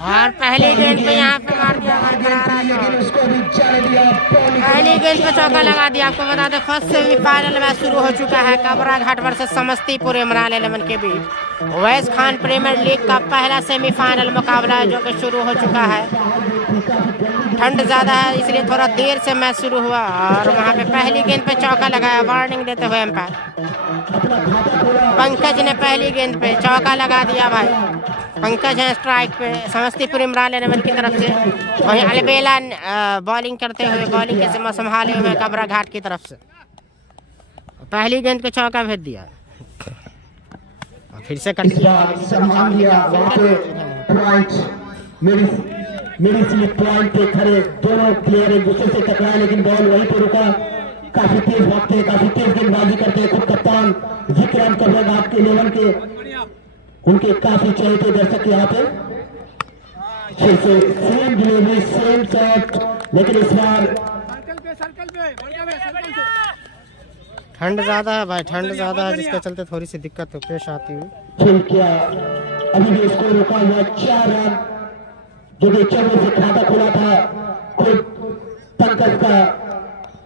और पहली गेंद पे यहाँ पे मार दिया पहली गेंद पे चौका लगा दिया। आपको बता दें फर्स्ट सेमीफाइनल मैच शुरू हो चुका है कबरा घाट वर्सेस समस्तीपुर इमरान 11 के बीच। वैस खान प्रीमियर लीग का पहला सेमीफाइनल मुकाबला है जो कि शुरू हो चुका है। ठंड ज़्यादा है इसलिए थोड़ा देर से मैच शुरू हुआ और वहाँ पे पहली गेंद पे चौका लगाया वार्निंग देते हुए एम्पायर। पंकज ने पहली गेंद पे चौका लगा दिया भाई। पंकज है स्ट्राइक पे समस्तीपुर इमरान 11 की तरफ से। वहीं अलबेला बॉलिंग करते हुए बॉलिंग के जिम्मा संभाले हुए कबरा घाट की तरफ से पहली गेंद पे चौका भेज दिया। फिर से कट मेरी स्लिप पॉइंट पे खड़े दोनों प्लेयर एक दूसरे से टकराए लेकिन बॉल वहीं पे रुका। काफी तेज भागते हैं, काफी तेज गेंदबाजी करते हैं। खुद कप्तान विक्रम कबरा घाट के 11 के उनके काफी चहेते दर्शक यहाँ पे। फिर से सेम डिलीवरी सेम शॉट लेकिन इस बार ठंड ज्यादा है भाई, ठंड ज्यादा है जिसके चलते थोड़ी सी दिक्कत तो पेश आती हुई। फिर क्या अभी भी स्कोर रुका हुआ 4 रन जो कि 24 से खाता खुला था खुद पंकज का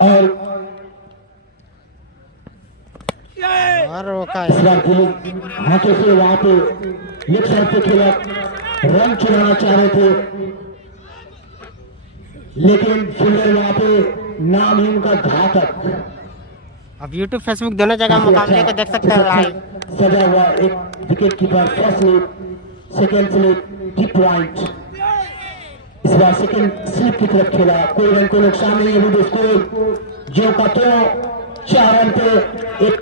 और इस बार हाथों से वहां पे लेफ्ट साइड पे खेला रन चुराना चाह रहे थे लेकिन फील्डर वहां पे नाम ही उनका घातक। अब यूट्यूब फेसबुक दोनों जगह मुकाबले को देख सकते हैं लाइव। सजा हुआ एक wicket keeper first slip second slip T point. इस बार सेकेंड स्लिप की तरफ खेला, कोई रन को नुकसान नहीं है। स्कोर जो का तो 4 रन पे एक।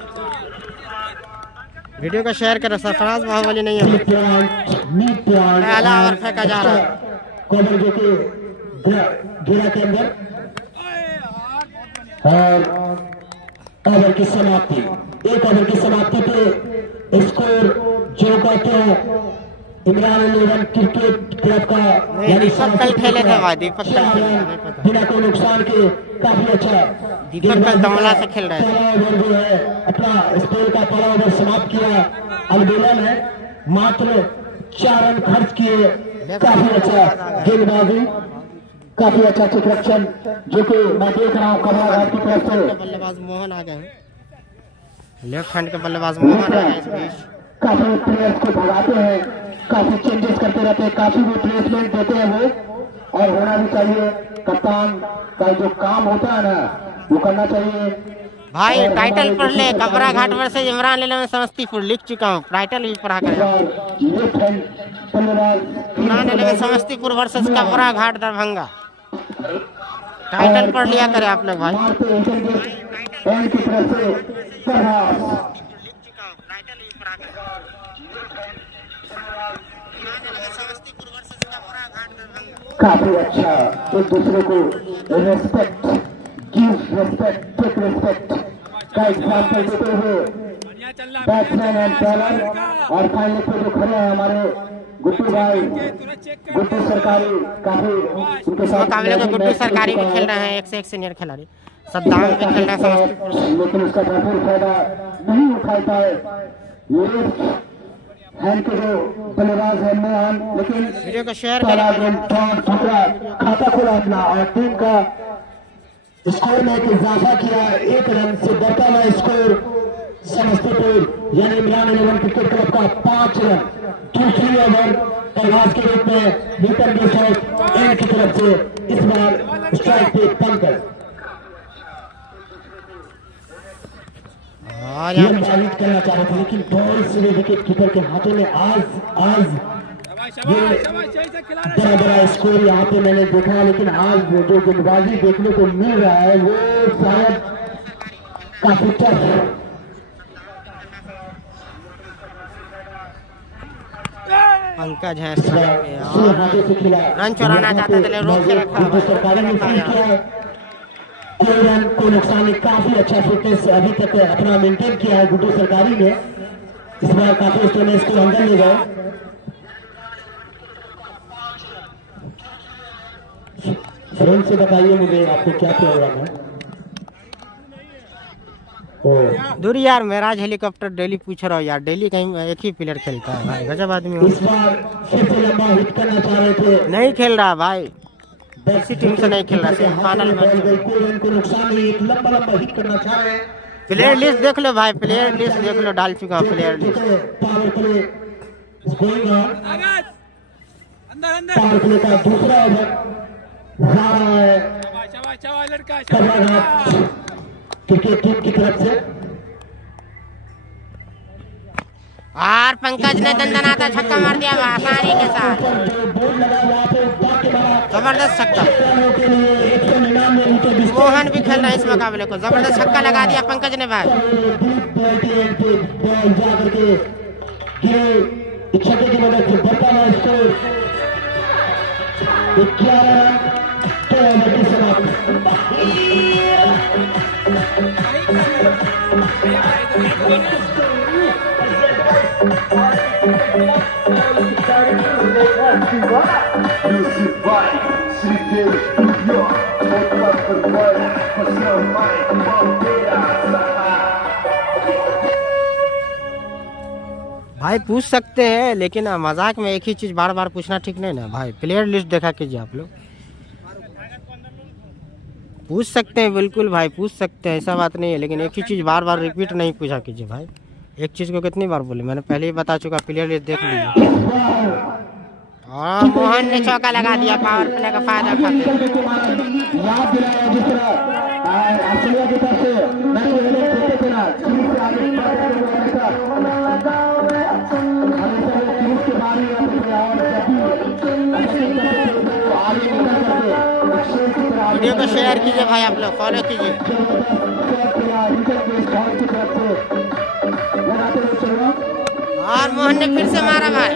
वीडियो को शेयर करो, सरफराज बाहुबली नहीं है। पहला ओवर फेंका जा रहा है कॉर्नर जो कि घेरा के अंदर और ओवर की समाप्ति। एक ओवर की समाप्ति पे स्कोर जो का तो इमरान 11 क्रिकेट क्लब का यानी कल खेले थे भाई दीपक बिना कोई नुकसान के काफी अच्छा दीपक कल दमला से खेल रहे थे। जो है अपना स्पेल का पहला ओवर समाप्त किया। अलबेला ने मात्र 4 रन खर्च किए। काफी अच्छा गेंदबाजी, काफी अच्छा चित्रक्षण जो कि मैं देख रहा हूँ कबरा घाट की तरफ से। बल्लेबाज मोहन आ गए, लेफ्ट हैंड के बल्लेबाज मोहन आ गए इस बीच। काफी प्लेयर्स को भगाते हैं, काफी चेंजेस करते रहते हैं, काफी रिप्लेसमेंट देते हैं वो और होना भी चाहिए। कप्तान का जो काम होता है ना वो करना चाहिए भाई। टाइटल पढ़ ले, कबरा घाट वर्सेस इमरान 11 समस्तीपुर लिख चुका हूँ, टाइटल भी पढ़ा कर। इमरान 11 समस्तीपुर वर्सेस कबरा घाट दरभंगा, टाइटल पढ़ लिया करे आप लोग भाई। काफी अच्छा एक दूसरे को respect give respect take respect का एग्जाम्पल देते हुए बैट्समैन एंड बॉलर और फाइनल पे जो खड़े हैं हमारे गुड्डू भाई, गुड्डू सरकारी काफी उनके साथ मुकाबले में गुड्डू सरकारी भी खेल रहे हैं, एक से एक सीनियर खिलाड़ी। सद्दाम भी खेल रहा है लेकिन उसका भरपूर फायदा नहीं उठाता है हैंड के जो बल्लेबाज है मोहन। लेकिन वीडियो को शेयर करें, खाता खुला अपना और टीम का स्कोर में एक इजाफा किया। 1 रन से बढ़ता हुआ स्कोर समस्तीपुर यानी इमरान 11 क्रिकेट क्लब का 5 रन। दूसरी ओवर प्रभास के रूप में विकेट एंड की तरफ से इस बार स्ट्राइक पे पंकज साबित करना चाह रहे थे लेकिन बॉल सीधे विकेट कीपर के हाथों में। आज ये बड़ा बड़ा स्कोर यहाँ पे मैंने देखा लेकिन आज जो गेंदबाजी देखने को मिल रहा है वो शायद काफी टफ है। पंकज है रन चुराना चाहते थे रोक के रखा। सरकारी ने किया कोई रन कोई नुकसान नहीं, काफी अच्छा फिटनेस अभी तक अपना मेंटेन किया है गुड्डू सरकारी ने। इस बार काफी स्टोन इसको अंदर ले गए। फ्रेंड से बताइए मुझे आपको क्या प्रॉब्लम है। दूर यार, मेराज हेलीकॉप्टर डेली पूछ रहा हूँ यार, डेली कहीं एक ही प्लेयर खेलता है भाई, गजब आदमी हो। इस बार फिर से लंबा हिट करना चाह रहे थे, नहीं खेल रहा भाई, किसी टीम से नहीं खेल रहा, सेमीफाइनल मैच। कोई रन को नुकसान नहीं, एक लंबा लंबा हिट करना चाह रहे हैं। प्लेयर लिस्ट देख लो भाई, प्लेयर लिस्ट देख लो, डाल चुका हूँ player list. Power play power play का दूसरा ओवर जा रहा है कमराघाट क्रिकेट टीम की तरफ से। और पंकज ने दंदनाता छक्का मार दिया आसानी के साथ, जबरदस्त छक्का। मोहन भी खेल रहा है इस मुकाबले को, जबरदस्त छक्का लगा दिया पंकज ने भाई। छक्के की मदद से बढ़ता हुआ स्कोर 11 रन की भाई पूछ सकते हैं, लेकिन मजाक में एक ही चीज बार बार पूछना ठीक नहीं ना भाई। प्लेयर लिस्ट देखा कीजिए आप लोग, पूछ सकते हैं बिल्कुल भाई, पूछ सकते हैं, ऐसा बात नहीं है, लेकिन एक ही चीज बार बार रिपीट नहीं पूछा कीजिए भाई। एक चीज को कितनी बार बोले, मैंने पहले ही बता चुका, प्लेयर लिस्ट देख लीजिए। और मोहन ने चौका लगा दिया, पावर प्ले का फायदा उठाते। वीडियो को शेयर कीजिए भाई, आप लोग फॉलो कीजिए। और मोहन ने फिर से मारा भाई,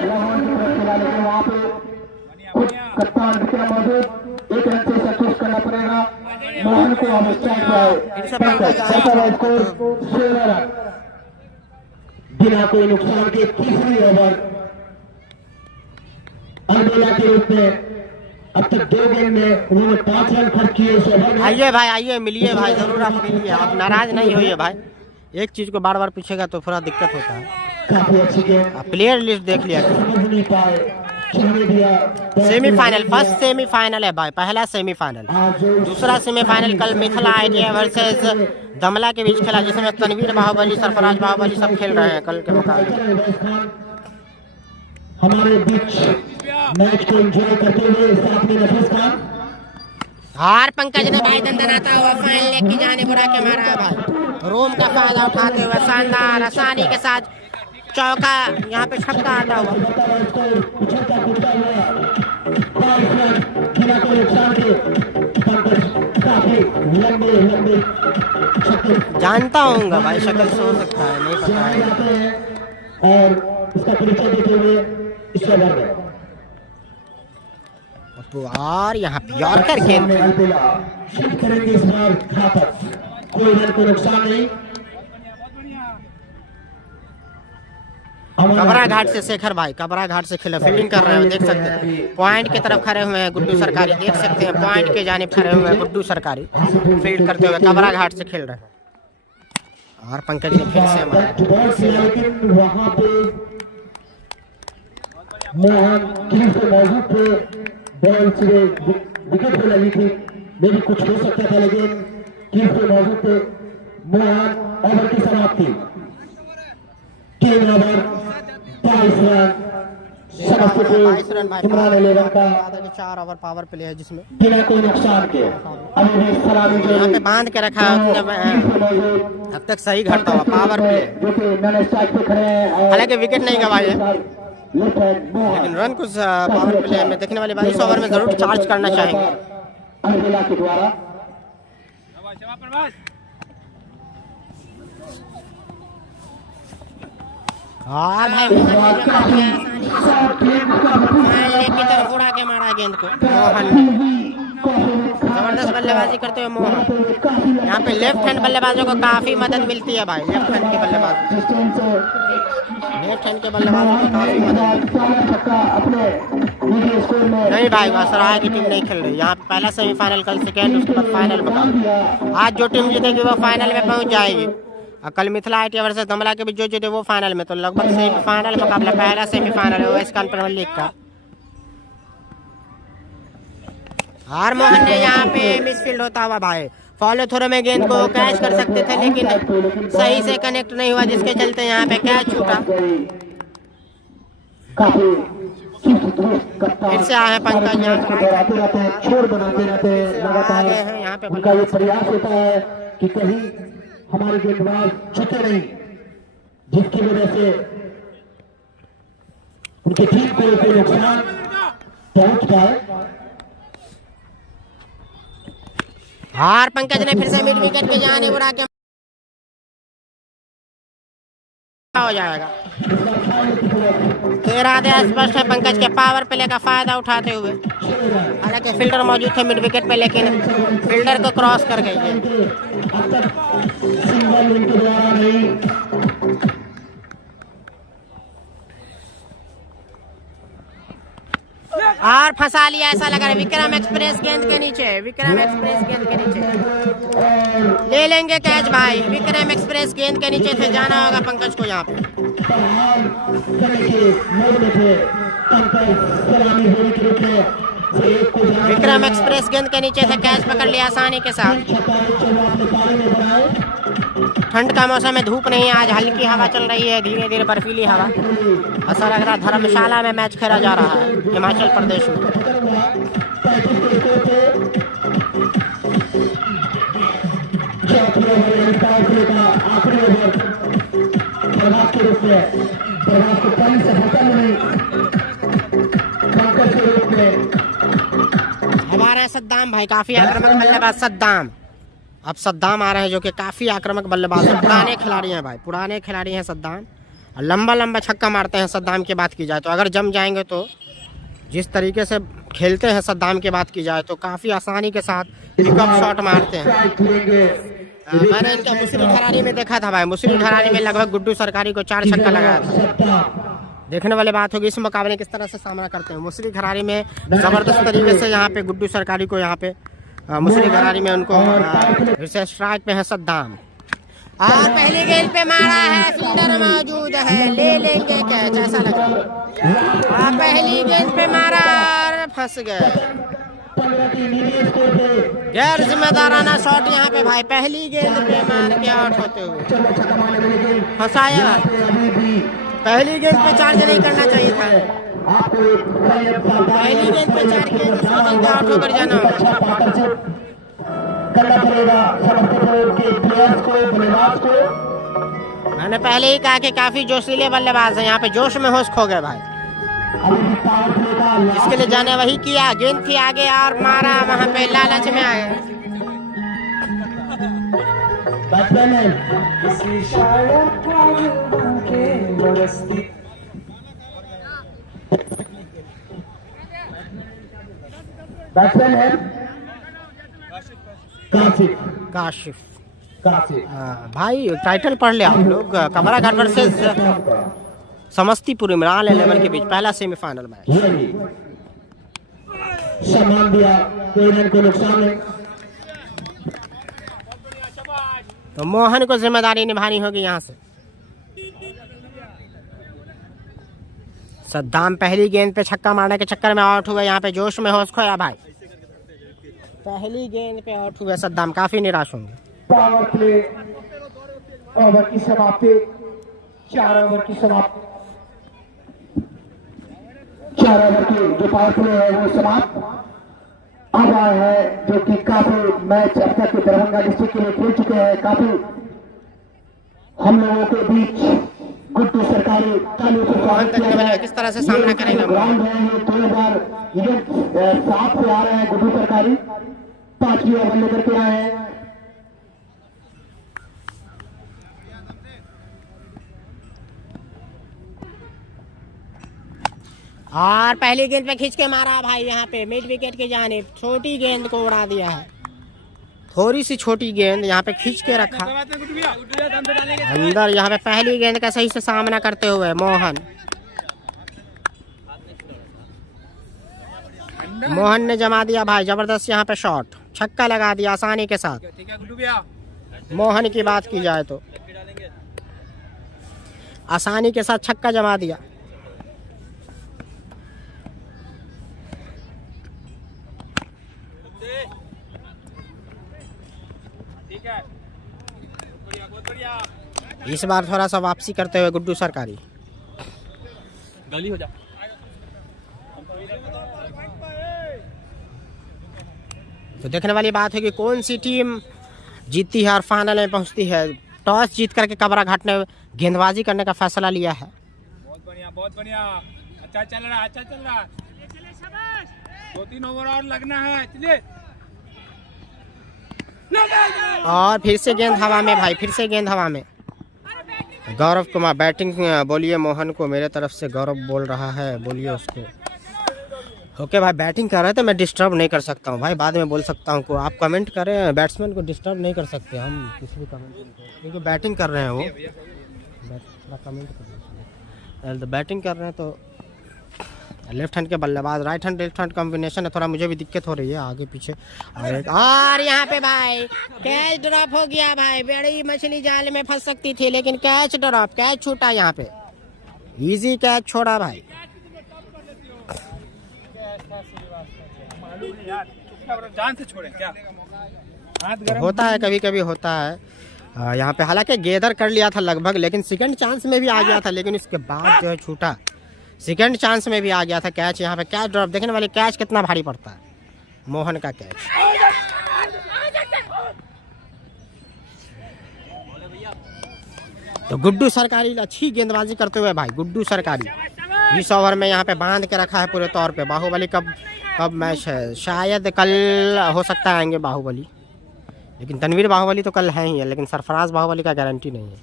कप्तान विक्रम मौजूद, एक रन से संतुष्ट करना पड़ेगा मोहन को। अब बिना कोई नुकसान के तीसरी ओवर अलबेला के रूप में अब तक 2 गेंद में उन्होंने 5 रन खर्च किए इस ओवर में। आइए भाई, आइए मिलिए भाई, जरूर आप मिलिए, आप नाराज नहीं होइए भाई। एक चीज को बार बार पूछेगा तो थोड़ा दिक्कत होता है। काफी अच्छी गेंद, प्लेयर लिस्ट देख लिया, समझ नहीं पाए, सेमीफाइनल, फर्स्ट सेमीफाइनल है भाई, पहला सेमीफाइनल। दूसरा सेमीफाइनल कल मिथिला आइडिया वर्सेस दमला के बीच खेला, जिसमें तनवीर बाहुबली, सरफराज बाहुबली सब खेल रहे हैं कल के मुकाबले। हमारे बीच मैच को एंजॉय करते हुए साथ में नफीस खान। हार पंकज ने भाई दंदनाता हुआ फाइनल लेग की जाने बुरा के मारा है भाई, रोम का फायदा उठाते हुए शानदार आसानी के साथ चौका, यहाँ पे छक्का आता हुआ। जानता हूँ भाई, शक्ल से हो सकता है, नहीं पता है। और इसका परिचय देते हुए इस ओवर में और यहाँ यॉर्कर गेंद करेंगे इस बार घातक, कोई रन को नुकसान नहीं। कबरा घाट से शेखर भाई, कबरा घाट से खेला, फील्डिंग कर रहे हो, देख सकते हैं। पॉइंट की तरफ खड़े हुए हैं गुड्डू सरकारी, देख सकते हैं पॉइंट के जानिब खड़े हुए हैं गुड्डू सरकारी, फील्ड करते हुए कबरा घाट से खेल रहे हैं। और पंकज ने फिर से लेकिन वहां पे मोहन क्रीज पे मौजूद थे, बॉल से विकेट पे लगी थी, मे भी कुछ हो सकता था, लेकिन क्रीज पे मौजूद थे मोहन। ओवर की समाप्ति 3 ओवर 22 रन, इमरान 11 का 4 ओवर पावर प्ले है, जिसमें बिना कोई नुकसान के अभी भी सलामी यहाँ पे बांध के रखा है, अब तक सही घटता हुआ पावर प्ले, जो कि मैंने स्ट्राइक पे खड़े हैं। हालांकि विकेट नहीं गवाए है, लेकिन रन कुछ पावर प्ले में देखने वाले बात, इस ओवर में जरूर चार्ज करना चाहेंगे अलबेला के द्वारा। हाँ भाई, की तरफ उड़ा के मारा गेंद को मोहन, जबरदस्त बल्लेबाजी करते हुए मोहन। यहाँ पे लेफ्ट हैंड बल्लेबाजों को काफी मदद मिलती है भाई, लेफ्ट हैंड के बल्लेबाज, लेफ्ट हैंड के बल्लेबाजों को काफी मदद। नहीं भाई, सराय की टीम नहीं खेल रही यहाँ पे, पहला सेमीफाइनल, कल सेकेंड, उसके बाद फाइनल मुकाबला। आज जो टीम जीतेगी वो फाइनल में पहुंच जाएगी, और कल मिथिला ITI वर्सेस धमला के बीच जो जीते वो फाइनल में, तो लगभग सेमीफाइनल मुकाबला, पहला सेमीफाइनल है ओएस खान प्रीमियर लीग का। हार मोहन ने यहाँ पे मिसफील्ड होता हुआ भाई फॉलो थ्रो में गेंद को कैच कर सकते थे, लेकिन सही से कनेक्ट नहीं हुआ, जिसके चलते यहाँ पे कैच छूटा। फिर से आए पंकज छोड़ बनाते रहते हैं लगातार। यहाँ पे उनका ये प्रयास होता है कि कहीं हमारे गेंदबाज छूटे नहीं, जिसकी वजह से उनकी टीम को कोई नुकसान पहुंच जाए। हार पंकज ने फिर से मिड विकेट के जाने बुरा के हो जाएगा। 13 स्पष्ट है पंकज के पावर प्ले का फायदा उठाते हुए, हालांकि फील्डर मौजूद थे मिड विकेट पे, लेकिन फील्डर को क्रॉस कर गई है। और फंसा लिया ऐसा लग रहा है। विक्रम एक्सप्रेस गेंद के नीचे, विक्रम एक्सप्रेस गेंद के नीचे ले लेंगे कैच भाई। विक्रम एक्सप्रेस गेंद के नीचे से जाना होगा पंकज को यहाँ पे। विक्रम एक्सप्रेस गेंद के नीचे से कैच पकड़ लिया आसानी के साथ। ठंड का मौसम है, धूप नहीं है आज, हल्की हवा चल रही है, धीरे धीरे बर्फीली हवा। ऐसा लग रहा धर्मशाला में मैच खेला जा रहा है हिमाचल प्रदेश में। हमारे सद्दाम भाई काफी आक्रामक बल्लेबाज सद्दाम। अब सद्दाम आ रहे हैं जो कि काफी आक्रामक बल्लेबाज हैं, पुराने खिलाड़ी हैं भाई, पुराने खिलाड़ी हैं सद्दाम। लंबा लंबा छक्का मारते हैं सद्दाम की बात की जाए तो। अगर जम जाएंगे तो जिस तरीके से खेलते हैं सद्दाम की बात की जाए तो काफी आसानी के साथ पिकअप शॉट मारते हैं। मैंने इनका मुस्लिम खरारी में देखा था भाई, मुस्लिम खरारी में लगभग गुड्डू सरकारी को 4 छक्का लगाया था। देखने वाली बात होगी इस मुकाबले किस तरह से सामना करते हैं। मुस्लिम खरारी में जबरदस्त तरीके से यहाँ पे गुड्डू सरकारी को यहाँ पे मुस्लिम खरारी में उनको फिर से स्ट्राइक पे है सद्दाम। और पहली गेंद पे मारा है, फील्डर मौजूद है, ले लेंगे कैच ऐसा लग रहा है। और पहली गेंद पे मारा और फंस गए। गैर जिम्मेदाराना शॉट यहाँ पे भाई, पहली गेंद पे मार के आउट होते हुए फंसाया। पहली गेंद पे चार्ज नहीं करना चाहिए था, पहली गेंद पे 4 गेंद आउट होकर जाना होगा। करना पड़ेगा समस्तीपुर के प्लेयर्स को, बल्लेबाज को। मैंने पहले ही कहा कि काफी जोशीले बल्लेबाज हैं, यहाँ पे जोश में होश खो गए भाई। जिसके लिए जाने वही किया, गेंद थी आगे और मारा, वहाँ पे लालच में आए। बैट्समैन है काशिफ। भाई टाइटल पढ़ ले आप लोग, कमरा घाट वर्सेस समस्तीपुर इमरान 11 के बीच पहला सेमीफाइनल मैच। सम्मान दिया, कोई रन को नुकसान नहीं। तो मोहन को जिम्मेदारी निभानी होगी यहाँ से। सद्दाम पहली गेंद पे छक्का मारने के चक्कर में आउट हुए, यहाँ पे जोश में होश खोया भाई। पहली गेंद पे आउट हुए सद्दाम, काफी निराश होंगे। पावर प्ले ओवर की समाप्ति, 4 ओवर की समाप्ति, 4 ओवर की जो पावर प्ले है वो समाप्त। अब आया है जो कि काफी मैच अब तक दरभंगा डिस्ट्रिक्ट के लिए खेल चुके हैं। काफी हम लोगों के बीच गुड्डू सरकारी किस तरह से सामना करेगा ग्राउंड है ये 2007 से आ रहे हैं। गुड्डू सरकारी 5वीं ओवर लेकर के आए हैं। और पहली गेंद पे खींच के मारा भाई, यहाँ पे मिड विकेट की जानिब छोटी गेंद को उड़ा दिया है। थोड़ी सी छोटी गेंद यहाँ पे खींच के रखा अंदर। यहाँ पे पहली गेंद का सही से सामना करते हुए मोहन ने जमा दिया भाई, जबरदस्त यहाँ पे शॉट, छक्का लगा दिया आसानी के साथ। मोहन की बात की जाए तो आसानी के साथ छक्का जमा दिया। इस बार थोड़ा सा वापसी करते हुए गुड्डू सरकारी। गली हो जा। तो देखने वाली बात है कि कौन सी टीम जीतती है और फाइनल में पहुंचती है। टॉस जीत करके कबरा घाट ने गेंदबाजी करने का फैसला लिया है। बहुत बढ़िया, अच्छा चल रहा, 2-3 ओवर और लगना है, चलिए। और फिर से गेंद हवा में भाई, फिर से गेंद हवा में। गौरव कुमार बैटिंग बोलिए मोहन को, मेरे तरफ से गौरव बोल रहा है, बोलिए उसको। ओके भाई, बैटिंग कर रहे थे, मैं डिस्टर्ब नहीं कर सकता हूँ भाई, बाद में बोल सकता हूँ को आप कमेंट करें, बैट्समैन को डिस्टर्ब नहीं कर सकते हम किसी भी कमेंट को, क्योंकि बैटिंग कर रहे हैं वो। कमेंट कर बैटिंग कर रहे हैं तो लेफ्ट हैंड के बल्लेबाज, right hand left hand combination है, थोड़ा मुझे भी दिक्कत हो रही है आगे पीछे। और यहाँ पे भाई कैच ड्रॉप हो गया भाई, बड़ी मछली जाल में फंस सकती थी लेकिन कैच ड्रॉप, कैच छूटा, यहाँ पे इजी कैच छोड़ा भाई। जान से छोड़े क्या? तो होता है, कभी कभी होता है। यहाँ पे हालांकि गेदर कर लिया था लगभग, लेकिन सेकंड चांस में भी आ गया था, लेकिन उसके बाद जो है छूटा। सेकंड चांस में भी आ गया था कैच। यहाँ पे कैच ड्रॉप, देखने वाले कैच कितना भारी पड़ता है, मोहन का कैच। तो गुड्डू सरकारी अच्छी गेंदबाजी करते हुए भाई, गुड्डू सरकारी इस ओवर में यहाँ पे बांध के रखा है पूरे तौर पे। बाहुबली कब मैच है? शायद कल हो सकता है आएंगे बाहुबली, लेकिन तनवीर बाहुबली तो कल है ही है, लेकिन सरफराज बाहुबली का गारंटी नहीं है।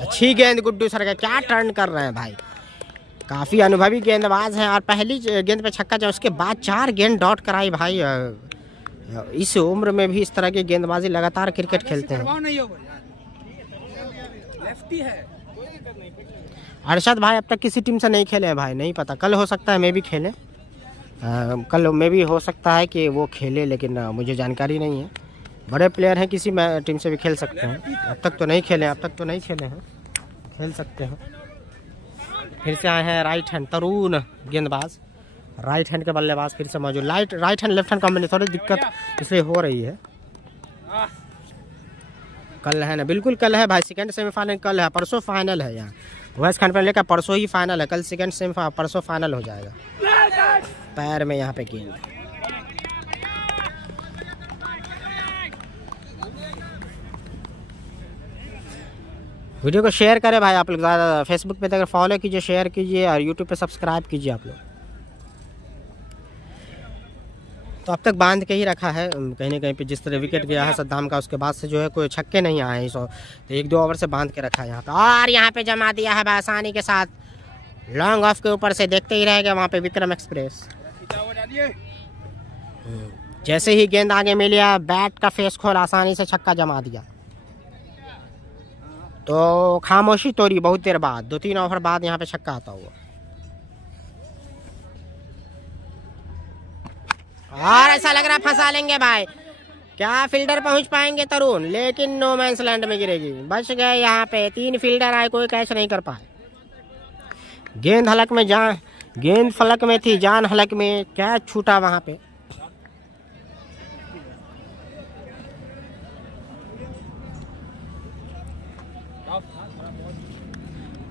अच्छी गेंद गुड्डू सरकारी, क्या टर्न कर रहे हैं भाई, काफ़ी अनुभवी गेंदबाज हैं। और पहली गेंद पे छक्का, जब उसके बाद 4 गेंद डॉट कराई भाई। इस उम्र में भी इस तरह की गेंदबाजी, लगातार क्रिकेट खेलते हैं। अरशद भाई अब तक किसी टीम से नहीं खेले हैं भाई, नहीं पता, कल हो सकता है मैं भी खेले, कल में भी हो सकता है कि वो खेले, लेकिन मुझे जानकारी नहीं है। बड़े प्लेयर हैं, किसी टीम से भी खेल सकते हैं। अब तक तो नहीं खेले हैं, खेल सकते हैं। फिर से आए हैं राइट हैंड तरुण गेंदबाज, राइट हैंड के बल्लेबाज फिर से मौजूद। Right hand left hand combination, थोड़ी दिक्कत इसलिए हो रही है। कल है ना, बिल्कुल कल है भाई, सेकंड सेमीफाइनल कल है, परसों फाइनल है। यहाँ वेस्ट खान लेकर परसों ही फाइनल है, कल सेकंड सेमीफाइनल, परसों फाइनल हो जाएगा। पैर में यहाँ पे गेंद, वीडियो को शेयर करें भाई आप लोग, ज़्यादा फेसबुक पे अगर फॉलो कीजिए, शेयर कीजिए, और यूट्यूब पे सब्सक्राइब कीजिए आप लोग। तो अब तक बांध के ही रखा है, कहीं ना कहीं पे जिस तरह विकेट गया है सद्दाम का, उसके बाद से जो है कोई छक्के नहीं आए हैं, तो 1-2 ओवर से बांध के रखा है यहाँ पे। और यहाँ पे जमा दिया है आसानी के साथ, लॉन्ग ऑफ के ऊपर से, देखते ही रहेगा वहाँ पे विक्रम एक्सप्रेस। जैसे ही गेंद आगे मिलिया, बैट का फेस खोल, आसानी से छक्का जमा दिया। तो खामोशी तोड़ी बहुत देर बाद, 2-3 ओवर बाद यहाँ पे छक्का आता हुआ। और ऐसा लग रहा है फंसा लेंगे भाई, क्या फील्डर पहुंच पाएंगे तरुण, लेकिन नो मैंस लैंड में गिरेगी, बच गए। यहाँ पे 3 फील्डर आए, कोई कैच नहीं कर पाए। गेंद हलक में, गेंद फलक में थी, जान हलक में, कैच छूटा वहां पे।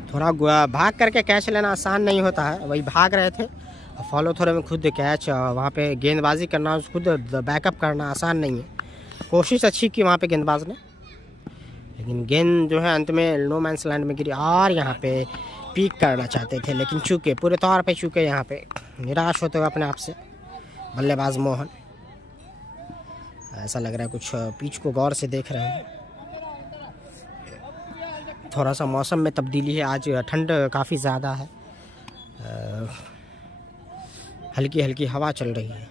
थोड़ा भाग करके कैच लेना आसान नहीं होता है, वही भाग रहे थे, फॉलो थोड़े में खुद कैच, वहाँ पे गेंदबाजी करना, खुद बैकअप करना आसान नहीं है। कोशिश अच्छी की वहाँ पे गेंदबाज ने, लेकिन गेंद जो है अंत में नो मैंस लैंड में गिरी। और यहाँ पे पीक करना चाहते थे, लेकिन चूके, पूरे तौर पे चूके, यहाँ पे निराश होते हुए अपने आप से बल्लेबाज मोहन। ऐसा लग रहा है कुछ पिच को गौर से देख रहे हैं। थोड़ा सा मौसम में तब्दीली है, आज ठंड काफ़ी ज़्यादा है, हल्की हल्की हवा चल रही है।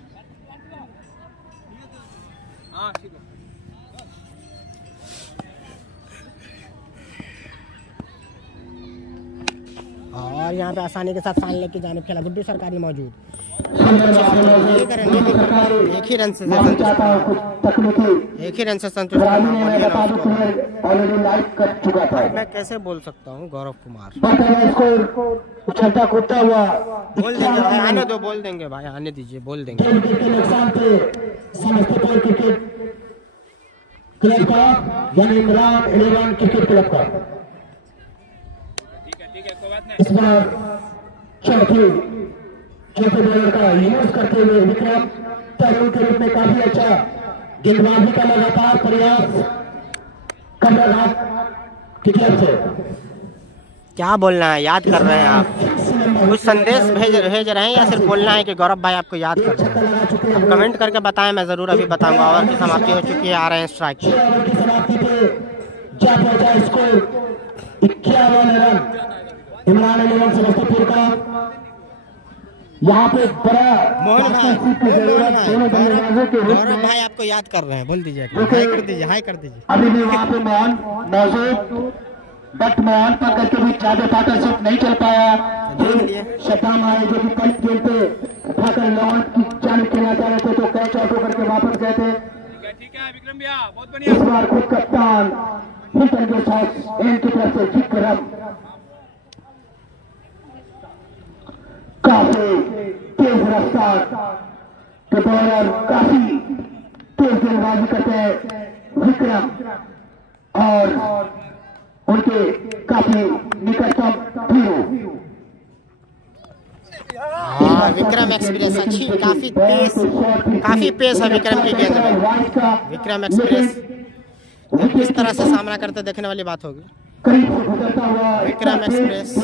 और यहाँ पे आसानी के साथ फाइनल की जानिब खेला गुड्डू सरकारी मौजूद। एक ही रन से माफी चाहता हूँ, कुछ तकनीकी एक ही रन से संतुष्ट खिलाड़ी करना ने बोलिए ना बता दूं उसको। प्लेयर ऑलरेडी लाइव कर चुका था। मैं कैसे बोल सकता हूँ गौरव कुमार। बढ़ता स्कोर उछलता कूदता हुआ बोल देंगे भाई, आने दो, बोल देंगे भाई, आने दीजिए, बोल देंगे। 2 विकेट के नुकसान पे समस्तीपुर क्रिकेट क्लब का यानी इमरान 11 क्रिकेट क्लब का ठीक है कोई बात नहीं। इस बार चौथे बॉलर का यूज करते हुए विक्रम तरुण के रूप में काफी अच्छा गेंदबाजी का लगातार प्रयास कमराघाट की तरफ से। क्या बोलना है, याद कर रहे हैं आप? कुछ संदेश भेज रहे हैं या सिर्फ बोलना है कि गौरव भाई आपको याद कर रहे हैं? आप कमेंट करके बताएं, मैं जरूर अभी बताऊंगा। ओवर की समाप्ति हो चुकी है, आ रहे हैं स्ट्राइक। 6 ओवर की समाप्ति पे जा पहुंचा स्कोर 51 रन इमरान 11 समस्तीपुर का। यहाँ पे बड़ा मोहन भाई, की जरूरत दोनों बल्लेबाजों के रूप गौरव में। भाई आपको याद कर रहे हैं, बोल दीजिए, हाई कर दीजिए, हाई कर दीजिए। अभी भी वहाँ पे मोहन मौजूद, बट मोहन पर करके भी ज्यादा पार्टनरशिप नहीं चल पाया। शताम आए जो कि पहले गेंद पे उठाकर लॉन की जानिब खेलना चाह रहे थे, तो कैच आउट होकर के वापस गए थे। ठीक है विक्रम भैया, बहुत इस बढ़िया। बार खुद कप्तान हिटन के साथ एंड की तरफ से विक्रम काफी तेज रफ्तार के बॉलर, काफी तेज गेंदबाजी करते हैं विक्रम, और उनके काफी निकटतम हीरो हाँ, विक्रम एक्सप्रेस अच्छी, काफी पेस है विक्रम की गेंद में। विक्रम एक्सप्रेस किस तरह से सामना करते देखने वाली बात होगी। करीब से गुजरता हुआ विक्रम एक्सप्रेस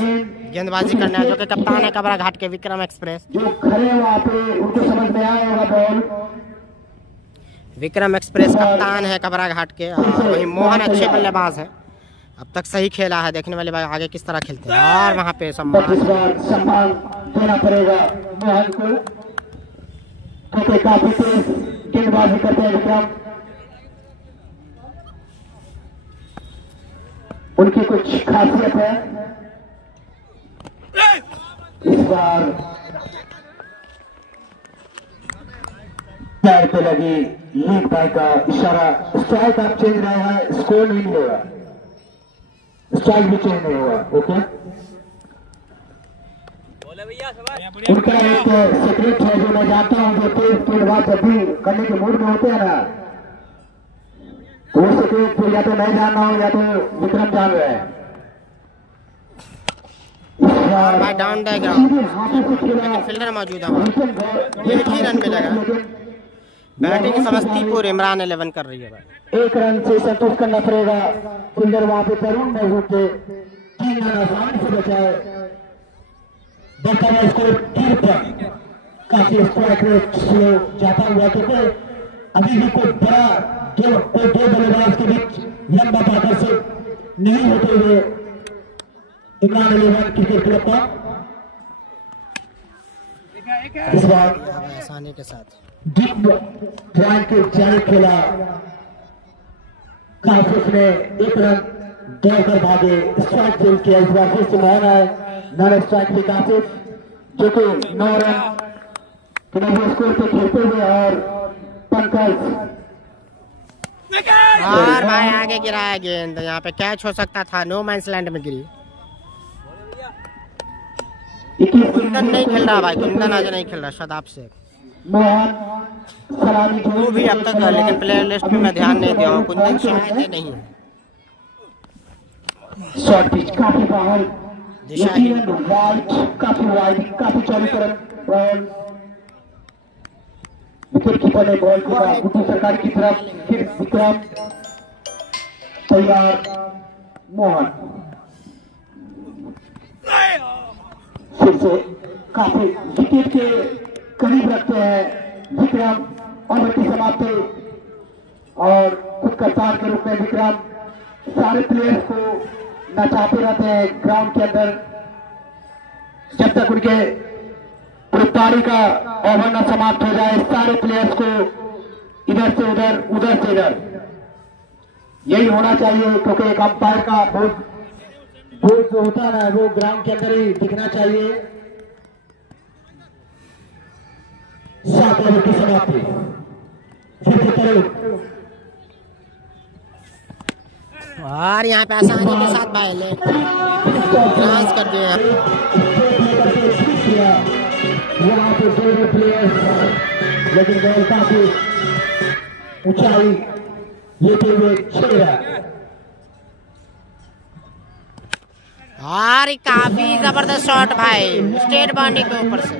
गेंदबाजी करने है, जो कि कप्तान है कबरा घाट के विक्रम एक्सप्रेस। जो खड़े वहाँ पे उनको समझ में आया होगा बॉल। विक्रम एक्सप्रेस कप्तान है कबरा घाट के, और वही मोहन अच्छे बल्लेबाज है, अब तक सही खेला है। देखने वाले बात आगे किस तरह खेलते हैं। और वहाँ पे बट सम्मान, इस बार सम्मान देना पड़ेगा मोहन को, क्योंकि काफी तेज गेंदबाजी करते हैं विक्रम। उनकी कुछ खासियत है। इस बार पैर पे लगी लीड बाय का इशारा, स्ट्राइक आप चेंज रहे हैं, स्कोर नहीं होगा, स्ट्राइक भी चेंज नहीं हुआ। ओके, उनका एक सीक्रेट है जो मैं जानता हूँ, जो तेज गेंदबाज जब भी करने के मूड में होते हैं ना, तो वो सीक्रेट या तो मैं जान रहा हूँ या तो विक्रम जान रहे हैं। और भाई डाउन डायग्राम, लेकिन फील्डर मौजूद है, एक ही रन मिलेगा। बैटिंग समस्तीपुर इमरान 11 कर रही है भाई। 1 रन से संतुष्ट करना पड़ेगा। फील्डर वहां पे तरुण मौजूद थे, 3 रन आसानी से बचाए। बढ़ता हुआ स्कोर 3 पर काफी स्ट्राइक रेट स्लो जाता हुआ, क्योंकि अभी भी कोई बड़ा दो बल्लेबाज के बीच लंबा पार्टनरशिप नहीं होते हुए इमरान 11 क्रिकेट क्लब का इस बार आसानी के साथ डीप ड्राइव के जाल खेला, काफी उसने 1 रन दौड़कर भागे, स्ट्राइक चेंज किया। इस बार फिर से मोहन है, नॉन स्ट्राइक भी काफी, जो कि 9 रन के स्कोर पे खेलते हुए। और पंकज और भाई आगे गिराया गेंद, यहाँ पे कैच हो सकता था, नो मैंस लैंड में गिरी। कुंदन नहीं खेल रहा भाई, कुंदन आज नहीं खेल रहा, शताब से मोहन सलामी वो भी अब तक, लेकिन प्लेयर लिस्ट में मैं ध्यान नहीं दिया हूँ, कुंदन शायद ही नहीं है। शॉर्ट पिच काफी बाहर, दिशाहीन वाइड, काफी वाइड, काफी चौड़ी तरफ बॉल। विकेट कीपर ने बॉल को गुड्डू सरकारी की तरफ, फिर विक्रम तैयार, मोहन फिर से काफी विकेट के करीब रखते हैं विक्रम। ओवर की समाप्ति, और खुद कप्तान के रूप में विक्रम सारे प्लेयर्स को नचाते रहते हैं ग्राउंड के अंदर, जब तक उनके पारी का ओवर न समाप्त हो जाए। सारे प्लेयर्स को इधर से उधर, उधर से इधर, यही होना चाहिए, क्योंकि एक अंपायर का बोर्ड जो होता है ना, वो ग्राउंड के अंदर ही दिखना चाहिए। 7 ओवर की समाप्ति। फिर से तरुण और यहाँ पे आसानी के साथ भाई ले क्रॉस कर दिए हैं। यहाँ पे 2 प्लेयर्स, लेकिन बॉल काफी ऊंचाई लेते हुए खेल रहा है। और काफी जबरदस्त शॉट भाई स्टेट बाउंड्री के ऊपर से।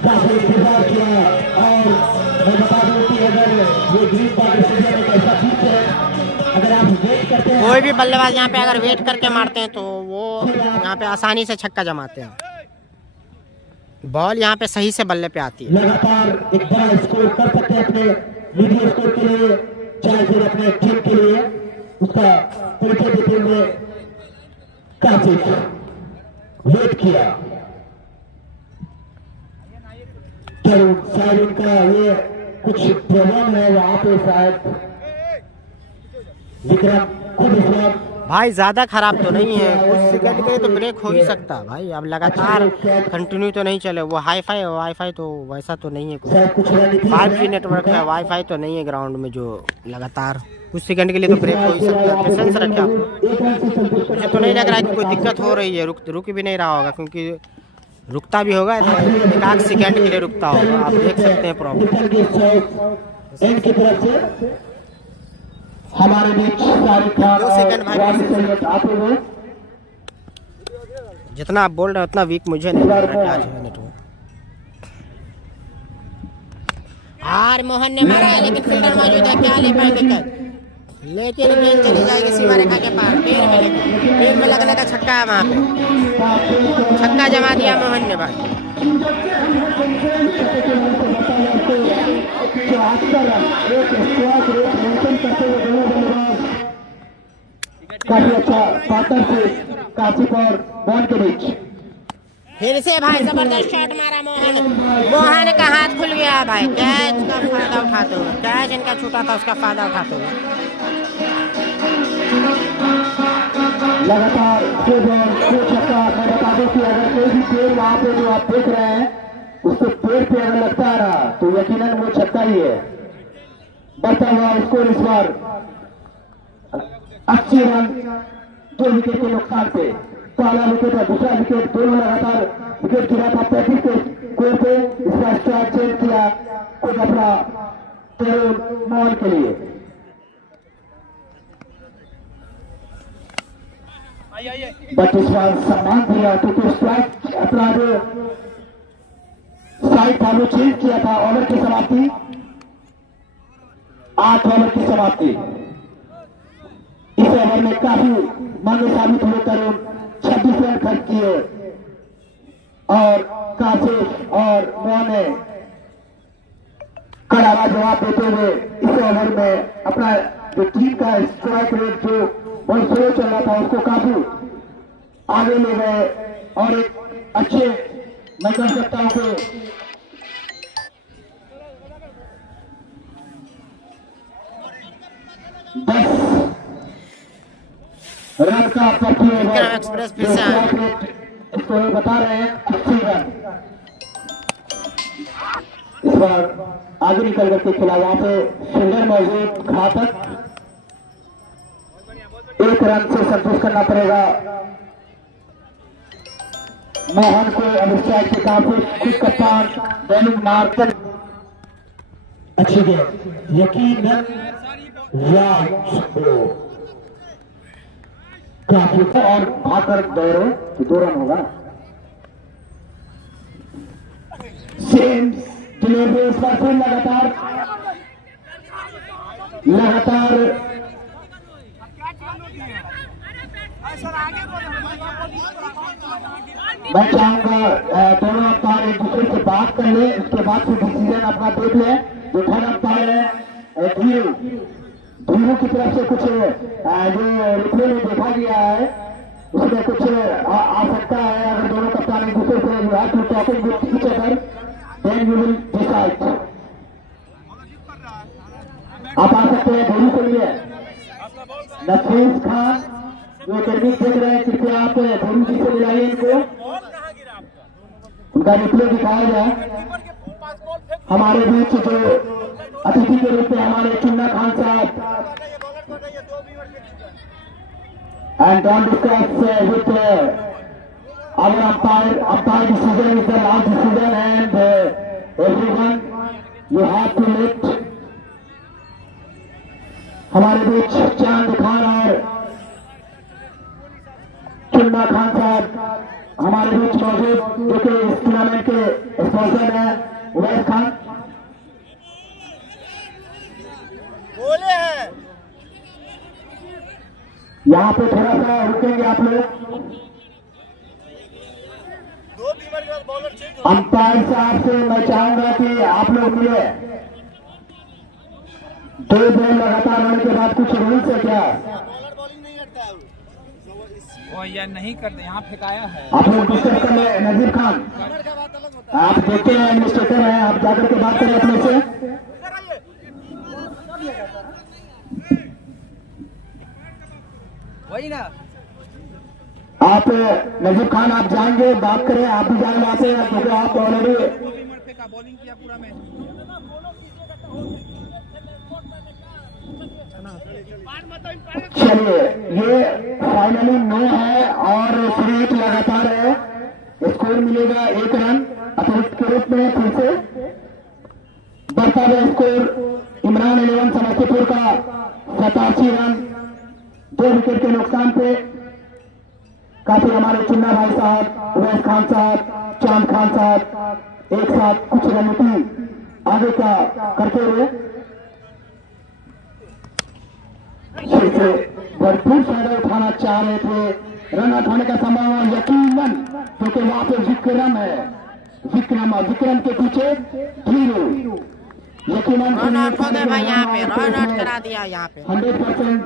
काफी इंतजार किया और मैं बता दूं कि अगर ये ग्रीन पार्टी स्टेडियम एक ऐसा पिच है, अगर आप वेट करते हैं, कोई भी बल्लेबाज यहाँ पे अगर वेट करके मारते हैं तो वो यहाँ पे आसानी से छक्का जमाते हैं। बॉल यहाँ पे सही से बल्ले पे आती है। लगातार एक बड़ा स्कोर कर सकते हैं अपने मीडियम स्कोर के लिए, चाहे फिर अपने टीम के लिए, उसका परिचय देते हुए काफी वेट किया। शायद उनका ये कुछ प्रॉब्लम है वहां पे, शायद विक्रम खुद इस बार भाई ज्यादा खराब तो नहीं है, कुछ सेकंड के लिए तो ब्रेक हो ही सकता है भाई। अब लगातार कंटिन्यू तो नहीं चले। वो हाईफाई है, वाईफाई तो वैसा तो नहीं है, शायद कुछ रणनीति 5G नेटवर्क है, वाईफाई तो नहीं है ग्राउंड में जो लगातार कुछ सेकंड के लिए तो ब्रेक हो ही सकता है। पेशेंस रखे आप। एक रन से संतुष्ट मुझे तो नहीं लग रहा है कि कोई दिक्कत हो रही है। रुक भी नहीं रहा होगा, क्योंकि रुकता भी होगा तो एक आध सेकंड के लिए रुकता होगा। आप देख सकते हैं प्रॉब्लम। एंड की तरफ से हमारे बीच शाहरुख खान 2 सेकंड भाई और आते हुए जितना आप बोल रहे हैं उतना वीक मुझे नहीं लग रहा है नेटवर्क। और मोहन ने मारा है लेकिन फील्डर मौजूद है, क्या ले पाएंगे विकेट? लेकिन गेंद चली जाएगी सीमा रेखा के पार। पैर में लगने का छक्का है, वहां पे छक्का जमा दिया मोहन ने भाई। काफी अच्छा पार्टनरशिप काशिफ और बॉल के बीच। फिर से भाई जबरदस्त शॉट मारा मोहन का हाथ खुल गया भाई। कैच का फायदा उठाते हुए, कैच इनका छूटा था उसका फायदा उठाते हुए लगातार छक्का। मैं बता दूं कि अगर कोई भी पेड़ वहां पे जो आप देख रहे हैं उसके पेड़ पे अगर लगता रहा तो यकीनन वो छक्का ही है। बढ़ता हुआ स्कोर इस बार 80 रन 2 विकेट के नुकसान पे। पहला विकेट और दूसरा विकेट दोनों लगातार विकेट गिरा था 35 के स्कोर पे। इसका स्ट्राइक चेंज किया खुद अपना तरुण मोहन के लिए। बट इस बार सम्मान दिया क्योंकि स्ट्राइक अपना जो साइड था वो चेंज किया था। ओवर की समाप्ति 8 ओवर की समाप्ति। इस ओवर में काफी मांगे साबित हुए तरुण 26 रन खर्च किए और काशिफ और मोहन ने कड़ा जवाब देते हुए इस ओवर में अपना जो टीम का स्ट्राइक रेट जो बहुत स्लो चल रहा था उसको काफी आगे ले गए और एक अच्छे, मैं कह सकता हूं कि 10 रन का विक्रम एक्सप्रेस फिर से आ गए। इसको बता रहे हैं 80 रन। इस बार आगे निकल करके खिला, वहां पे फील्डर मौजूद, घातक 1 रन से संतुष्ट करना पड़ेगा मोहन को। अब स्ट्राइक के काफी खुद कप्तान बॉलिंग मार्कर अच्छी गेंद यकीनन काफी और भाकर दौड़े तो 2 रन होगा। सेम डिलीवरी इस बार फिर लगातार मैं चाहूंगा दोनों अंपायर एक दूसरे से बात कर ले, उसके बाद फिर डिसीजन अपना देख ले। जो थर्ड अंपायर है धीरू की तरफ से कुछ जो रिप्ले में देखा गया है उसमें कुछ आ सकता है। अगर दोनों कप्तान एक दूसरे से you have to talking with each other then you will decide. आप आ सकते हैं धीरू के लिए। नफीस खान वो कर्मी देख रहे हैं, कृपया आप धोनी जी से मिलाइए इनको, उनका रिप्ले दिखाया जाए। हमारे बीच जो अतिथि के रूप में हमारे चुन्ना खान साहब and don't discuss with our umpire. Umpire decision is the last decision, and everyone you have to let. हमारे बीच चांद खान और चुन्ना खान साहब हमारे बीच मौजूद, जो कि इस टूर्नामेंट के स्पॉन्सर हैं, उवैस खान बोले हैं। यहाँ पे थोड़ा सा रुकेंगे आप लोग। अंपायर साहब से मैं चाहूंगा कि आप लोग मिले। 2 बॉल लगातार होने के बाद कुछ रूल्स है क्या? वो यार नहीं करते, यहाँ फेंकाया है। आप लोग डिस्कस कर ले। नजीर खान, आप देखते हैं एडमिनिस्ट्रेटर हैं, आप जाकर के बात करें अपने से। वही ना, आप नजीब खान आप जाएंगे, बात करें, आप भी जाएंगे आते हैं, क्योंकि आप ऑलरेडी बॉलिंग किया पूरा मैच। चलिए, ये फाइनली 9 है और स्ट्रीट लगातार है। स्कोर मिलेगा 1 रन अतिरिक्त के रूप में। फिर से बढ़ता हुआ स्कोर इमरान 11 समस्तीपुर का 87 रन, 2 विकेट के नुकसान पे। काफी हमारे चुन्ना भाई साहब, उवैस खान साहब, चांद खान साहब एक साथ कुछ रणनीति आगे का करते हुए फिर से भरपूर फायदा उठाना चाह रहे थे। रन उठाने का संभावना यकीनन, क्योंकि वहां पे विक्रम है। विक्रम के पीछे धीरू यकीनन रन आउट हो गए भाई, यहाँ पे रन आउट करा दिया। यहाँ पे 100%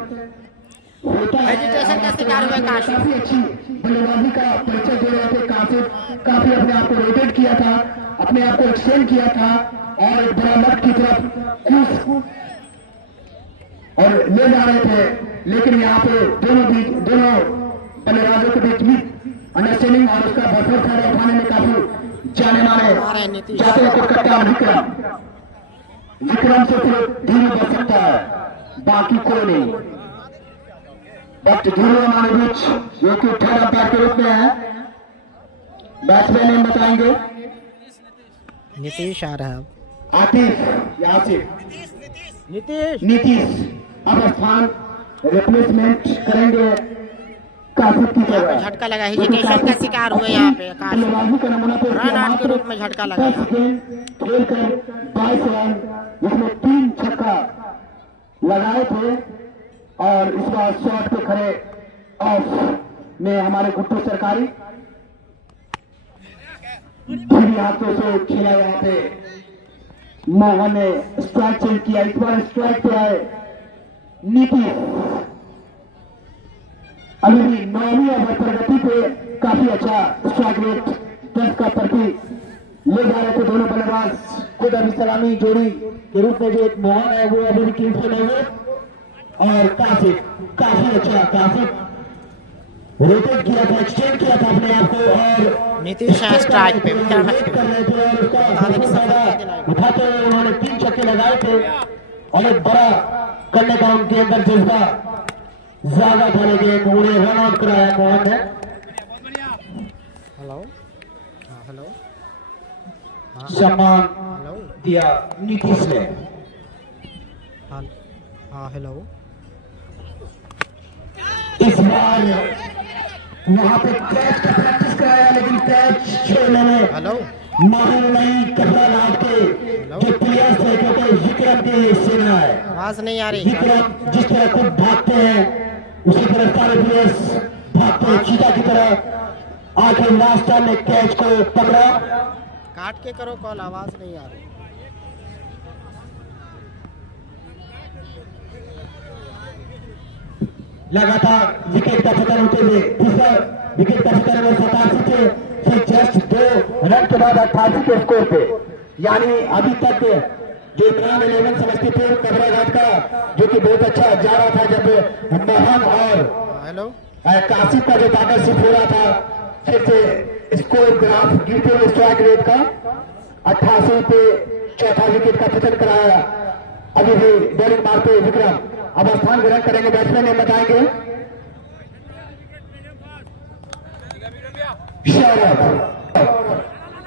एजुटेशन का शिकार हुए काशी। काफी अच्छी बल्लेबाजी का परिचय दे रहे थे। काफी अपने आप को रोटेट किया था, अपने आप को एक्सटेंड किया था और एक बड़ा लट की तरफ और ले जा रहे थे। लेकिन यहाँ पे दोनों बल्लेबाजों के बीच भी अंडरस्टैंडिंग और उसका भरपूर फायदा उठाने में काफी जाने माने जाते हैं। कप्तान विक्रम से सिर्फ धीरू बच सकता है, बाकी कोई नहीं। बट धीरू हमारे बीच जो कि थर्ड अंपायर के रूप में है। बैट्समैन नेम बताएंगे। नीतीश आ रहा है, आतिफ यहाँ से नीतीश अब स्थान रिप्लेसमेंट करेंगे कासिफ की जगह। झटका लगा, हेजिटेशन का शिकार हुए यहाँ पे बल्लेबाजी का नमूना पे रन आउट के रूप में झटका लगा। 10 गेंद खेलकर 22 रन, जिसमें 3 छक्का लगाए थे और इस बार शॉट पे खड़े ऑफ में हमारे गुट्टू सरकारी धीरे हाथों से खेला। यहाँ पे मोहन ने स्ट्राइक चेंज किया, इस बार स्ट्राइक पे आए नीतीश। अभी भी 9वीं ओवर प्रगति पे काफी अच्छा स्ट्राइक रेट 10 का प्रति ले जा रहे थे दोनों बल्लेबाज। खुद अभी सलामी जोड़ी के रूप में जो एक मोहन है वो अभी भी टीम से नहीं है और काफी अच्छा काफी रोटेट किया था, एक्सटेंड किया था अपने आप को और नीतीश स्ट्राइक पे कर रहे थे और उसका उठाते हुए उन्होंने 3 छक्के लगाए थे और एक बड़ा करने का उनके अंदर जज्बा ज्यादा था, लेकिन उन्हें रन आउट कराया मोहन ने। हेलो सम्मान दिया नीतीश ने। हेलो इस बार वहां पे कैच का प्रैक्टिस कराया, लेकिन कैच छोड़ने में माहिर नहीं कपड़ा लाद के जो प्लेयर्स है, क्योंकि विक्रम की सेना है। आवाज नहीं आ रही। विक्रम जिस तरह खुद भागते हैं उसी तरह सारे प्लेयर्स भागते हैं चीता की तरह। आखिर लास्ट टाइम ने कैच को पकड़ा। काट के करो कॉल, आवाज नहीं आ रही। लगातार विकेट का पतन होते हुए दूसरा विकेट का पतन में 87 थे, फिर जस्ट 2 रन के बाद 88 के स्कोर पे। यानी अभी तक जो इमरान 11 समस्तीपुर कबरा घाट का जो कि बहुत अच्छा जा रहा था, जब मोहन और कासिफ का जो पार्टनरशिप हो रहा था, फिर से स्कोर ग्राफ गिरते हुए स्ट्राइक रेट का 88 पे चौथा विकेट का पतन कराया। अभी भी बॉलिंग मारते विक्रम अब स्थान ग्रहण करेंगे, बैट्समैन ने बताएंगे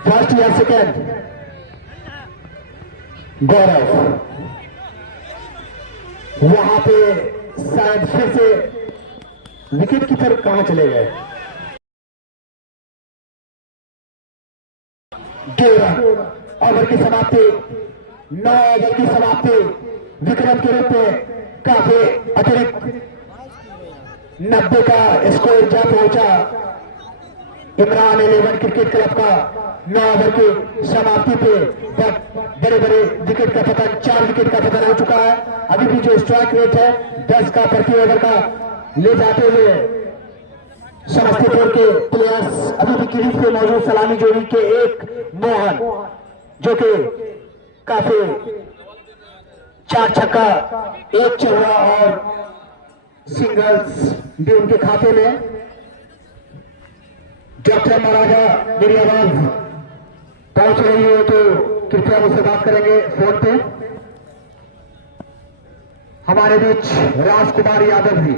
फर्स्ट या सेकेंड गौरव वहां पे शायद फिर से विकेट की तरफ कहां चले गए। 2 रन ओवर की समाप्ति, 9 ओवर की समाप्ति विक्रम के रूप में काफी अतिरिक्त 90 का स्कोर जा पहुंचा। इमरान 11 क्रिकेट क्लब का 9 ओवर की समाप्ति पे बड़े बड़े विकेट का पतन, 4 विकेट का पतन हो चुका है। अभी भी जो स्ट्राइक रेट है 10 का प्रति ओवर का ले जाते हुए समस्तीपुर के प्लेयर्स अभी भी क्रीज पे मौजूद सलामी जोड़ी के एक मोहन जो कि काफी 4 छक्का 1 चौका और सिंगल्स भी उनके खाते में। डॉक्टर महाराजा मेरी आवाज पहुंच रही है तो कृपया मुझसे बात करेंगे फोन पे। हमारे बीच राजकुमार यादव भी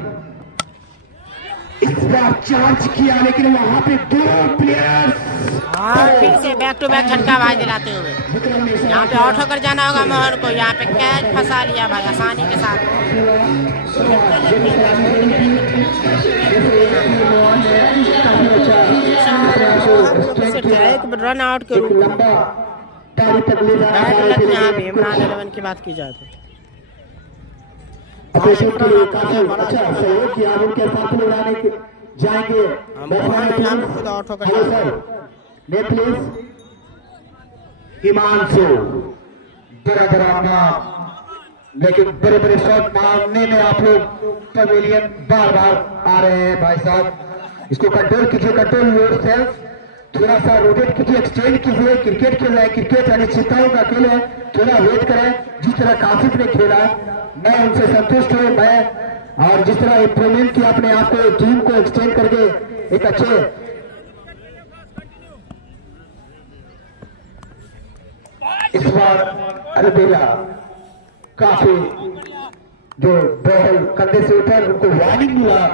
इस बार चार्ज किया, लेकिन वहां पे 2 प्लेयर्स फिर से बैक टू बैक झटका आवाज दिलाते हुए यहाँ पे आउट होकर जाना होगा मोहन को। यहाँ पे कैच फंसा लिया भाई आसानी के साथ। एक रन आउट के रूप में यहाँ पे इमरान 11 की बात की जाए तो ऑपरेशन के लिए काफी अच्छा सहयोग किया। उनके साथ में जाएंगे खुद आउट होकर प्लीज हिमांशु बड़ा लेकिन बड़े बड़े शॉट मारने में आप लोग पवेलियन बार बार आ रहे हैं भाई साहब। इसको कंट्रोल कीजिए, कंट्रोल योरसेल्फ, थोड़ा सा रोटेट कीजिए, एक्सचेंज कीजिए। क्रिकेट खेल रहे हैं, क्रिकेट अनिश्चितताओं का खेल है, थोड़ा वेट करें। जिस तरह कासिफ ने खेला मैं उनसे संतुष्ट हूं। मैं और जिस तरह इम्प्रूवमेंट किया अपने आप को, टीम को एक्सटेंड करके एक अच्छे इस बार अलबेला काफी जो बॉल कंधे से ऊपर उनको वार्निंग मिला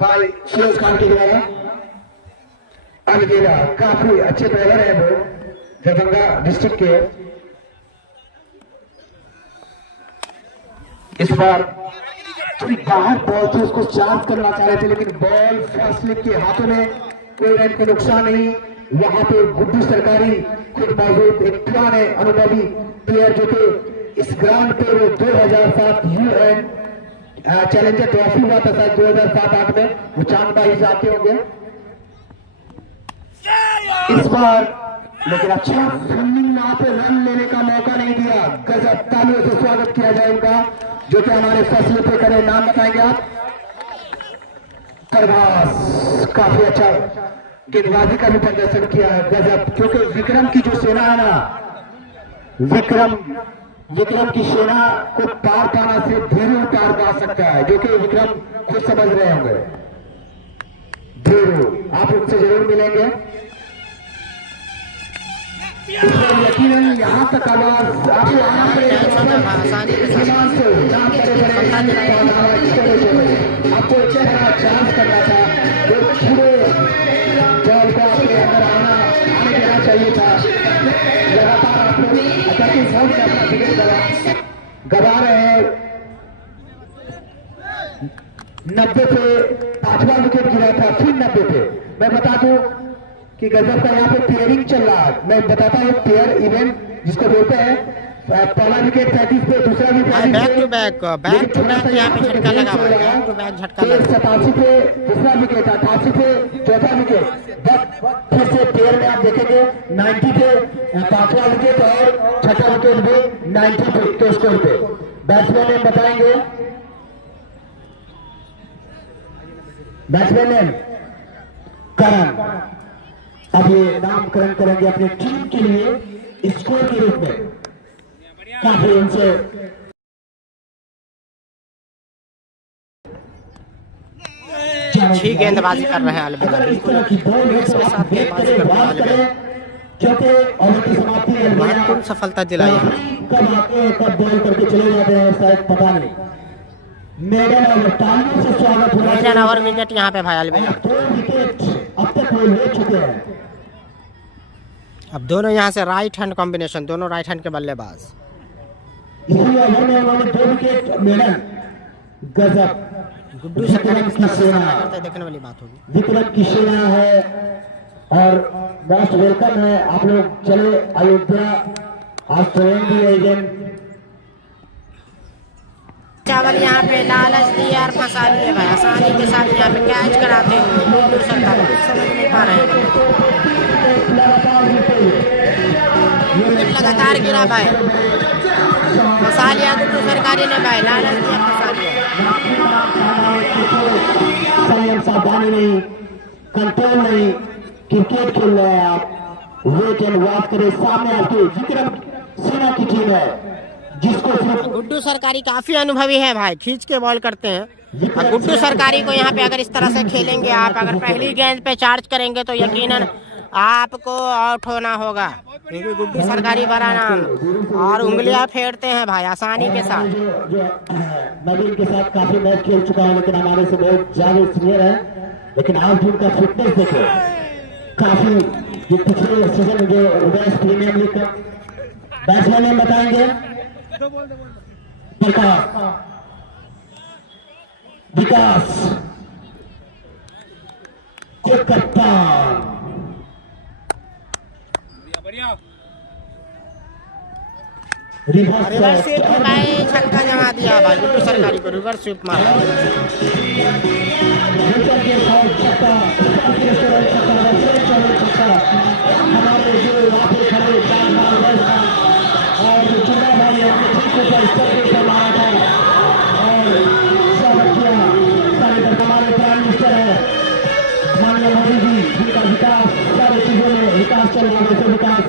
भाई फिरोज खान के द्वारा। अलबेला काफी अच्छे बॉलर है वो दरभंगा डिस्ट्रिक्ट के। इस बार थोड़ी बाहर बॉल थी, उसको चार्ज करना चाह रहे थे लेकिन बॉल फर्स्ट स्लिप के हाथों में, कोई रन का नुकसान नहीं। वहां पे गुड्डू सरकारी खुद मौजूद, एक पुराने अनुभवी प्लेयर जो कि इस ग्राउंड पे वो 2007 UN चैलेंजर ट्रॉफी हुआ था शायद 2007-8 में, वो चांदबाई आते होंगे इस बार। लेकिन अच्छा फील्डिंग वहां पे रन लेने का मौका नहीं दिया। गजब, तालियों से स्वागत किया जाए उनका जो कि हमारे फैसले पे करें। नाम बताएंगे आप? प्रभास काफी अच्छा गेंदबाजी का भी प्रदर्शन किया है, गजब। क्योंकि विक्रम की जो सेना है ना, विक्रम की सेना को पार पाना से धीरू पार पा सकता है, जो कि विक्रम खुद समझ रहे होंगे। धीरू आप उनसे जरूर मिलेंगे। यकीनन यहाँ तक आवाज आपको आना पड़ेगा, आपको चेहरा चांस करना था, जो पूरे बॉल को आपके अंदर आने देना चाहिए था। लगातार आपको अटैकिंग फॉर्म में अपना विकेट गवा रहे हैं। 90 पे 5वां विकेट गिरा था, फिर 90 पे। मैं बता दूं कि गजब का यहाँ पे पेयरिंग चल रहा है। मैं बताता हूँ पेयर इवेंट जिसको बोलते हैं। पहला विकेट 35 पे, दूसरा विकेट बैक टू बैक यहाँ पे झटका लगा हुआ है, बैक टू बैक झटका लगा। 87 पे दूसरा विकेट, 88 पे चौथा विकेट। फिर से पेयर में आप देखेंगे 90 पे 5वां विकेट और छठा विकेट भी 90 पे के स्कोर पे। बैट्समैन नेम बताएंगे? बैट्समैन नेम करण। अब ये नामकरण करेंगे अपनी टीम के लिए स्कोर के रूप में। काफी उनसे अच्छी गेंदबाजी कर रहे हैं अलविदा, बिल्कुल इसके साथ गेंदबाजी करते हैं अलविदा, क्योंकि ओवर की समाप्ति है, महत्वपूर्ण सफलता दिलाई है। कब आके कब बॉल करके चले जाते हैं शायद पता नहीं। मेडन ओवर तालियों से स्वागत हो रहा है। ओवर विकेट यहाँ पे भाई अलविदा, 2 विकेट अब तक वो ले चुके हैं। अब दोनों यहाँ से राइट हैंड कॉम्बिनेशन, दोनों राइट हैंड के बल्लेबाज। इसी ओवर में उन्होंने 2 विकेट मेडन, गजब। गुड्डू सरकारी किस तरह से सामना करते हैं देखने वाली बात होगी। विक्रम की सेना है और मोस्ट वेलकम है आप लोग। चले अयोध्या आज ट्रेन भी है गेम। चावल यहाँ पे लालच दिया और फंसा लिए भाई, आसानी के साथ यहाँ पे कैच कराते हुए गुड्डू सरकार कुछ समझ नहीं पा रहे हैं। लगातार गिरा भाई, फंसा लिया गुड्डू सरकारी ने भाई, लालच दिया फंसा लिया। संयम सावधानी नहीं, कंट्रोल नहीं, क्रिकेट खेल रहे हैं आप। वेट एंड वॉच करें। सामने आपके विक्रम सेना की टीम है जिसको सिर्फ गुड्डू सरकारी काफी अनुभवी है भाई, खींच के बॉल करते हैं। और गुड्डू सरकारी को यहाँ पे अगर इस तरह से खेलेंगे आप, अगर पहली गेंद पे चार्ज करेंगे तो यकीनन आपको आउट होना होगा, क्योंकि गुड्डू सरकारी बड़ा नाम और उंगलियां फेरते हैं भाई आसानी के साथ। जो नवीन के साथ काफी मैच खेल चुका है लेकिन हमारे से बहुत ज्यादा सीनियर है, लेकिन आज भी उनका फिटनेस देखो काफी। जो पिछले सीजन में जो वेस्ट प्रीमियर लीग का बैट्समैन बताएंगे, विकास कप्तान रिवर्स स्वीप भाई, छक्का जमा दिया भाई गुड्डू सरकारी को, रिवर्स स्वीप मारा। हमारे प्राइम मिनिस्टर है माननीय मोदी जी, जिनका विकास सारी चीजों में विकास चल रहा है, वैसे विकास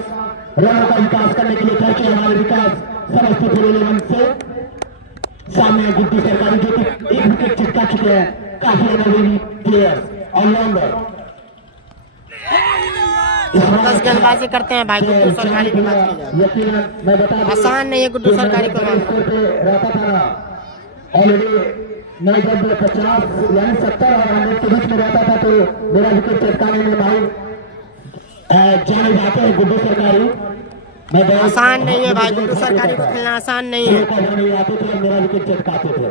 रनों का विकास करने के लिए चाहते हैं हमारे विकास समस्तीपुर 11 से सामने गुड्डू सरकारी जो कि 1 विकेट चिपका चुके हैं, काफी अनुभवी प्लेयर ऑलराउंडर। जबरदस्त गेंदबाजी करते हैं भाई गुड्डू सरकारी की बात की जाए, यकीनन मैं बता दूं, आसान नहीं है गुड्डू सरकारी को रहता था ऑलरेडी। मैं जब 50 यानी 70 और 100 के बीच में रहता था तो मेरा विकेट चटकाने में भाई जाने जाते हैं गुड्डू सरकारी। मैं आसान नहीं है भाई गुड्डू सरकारी को खेलना, आसान नहीं है। आते थे मेरा विकेट चटकाते थे।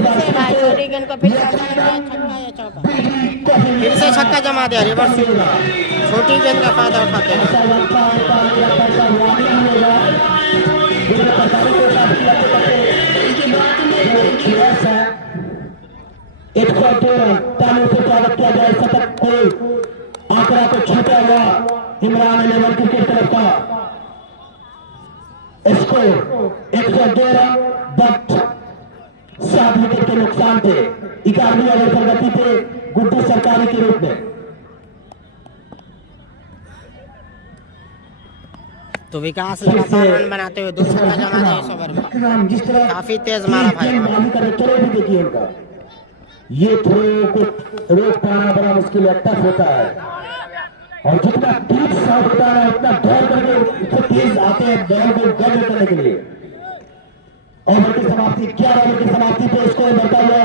भाई छोटी गेंद को फिर से छक्का या चौका, फिर से छक्का जमा दिया रिवर्स स्वीप में, छोटी गेंद का फायदा उठाते हैं। 102 रन तालियों से स्वागत किया जाए। शतक को आंकड़ा को छूटा हुआ इमरान 11 क्रिकेट क्लब का स्कोर 102 रन, बट 7 विकेट के नुकसान थे। 11वीं ओवर प्रगति थे गुड्डू सरकारी के रूप में। तो विकास लगातार रन बनाते हुए 2 छक्का जमा दिया इस ओवर में, जिस तरह काफी तेज मारा भाई। चलो भी देखिए उनका ये थ्रो को रोक पाना बड़ा मुश्किल है, टफ होता है। और जितना डीप शॉट होता है उतना दौड़ करके उससे तेज आते हैं बॉल को गर्द करने के लिए। ओवर की समाप्ति 11 ओवर की समाप्ति पे स्कोर बढ़ता हुआ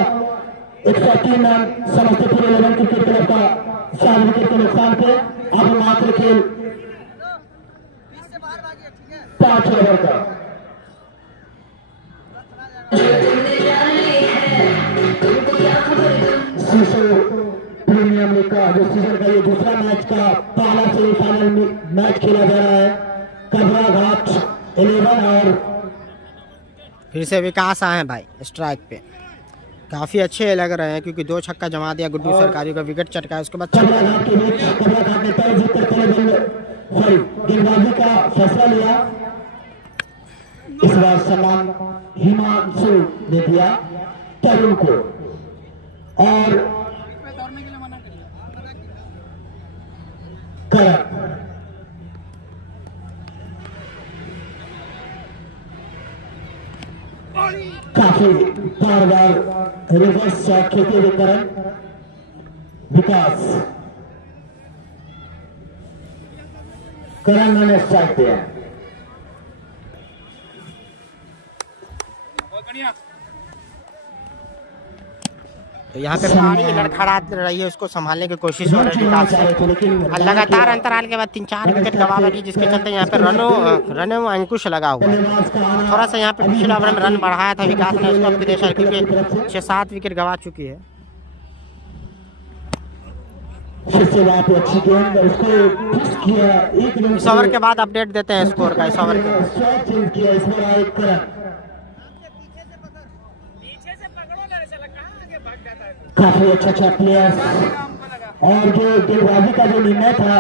103 रन समस्तीपुर 11 क्रिकेट क्लब का 7 विकेट के नुकसान पे। अब मात्र खेल 5 ओवर का। प्रीमियम लीग का जो सीजन का ये दूसरा मैच का पहला सेमीफाइनल मैच खेला जा रहा है। कबरा घाट 11 और फिर से विकास आए हैं भाई स्ट्राइक पे, काफी अच्छे लग रहे हैं क्योंकि 2 छक्का जमा दिया गुड्डू सरकारी का, विकेट चटका उसके बाद कबरा घाट के बीच कबरा घाट ने तय जीतकर गेंदबाजी का फैसला लिया। इस बार सम्मान हिमांशु ने दिया तरुण को और दौड़ने के लिए मना करिए। करण काफी बार रिवर्स शॉट खेलते हुए करण विकास करण ने स्ट्राइक दिया। तो यहाँ पे पानी लड़खड़ा रही है, उसको संभालने की कोशिश हो रही है विकास से। और लगातार अंतराल के बाद 3-4 विकेट गवा रही, जिसके चलते यहाँ पे रनों अंकुश लगा हुआ है। थोड़ा सा यहाँ पे पिछले ओवर में रन बढ़ाया था विकास ने, उसको अपनी देश क्योंकि 6-7 विकेट गवा चुकी है। इस ओवर के बाद अपडेट देते हैं स्कोर का। इस ओवर काफी अच्छा प्लेयर और जो गेंदबाजी का जो निर्णय था,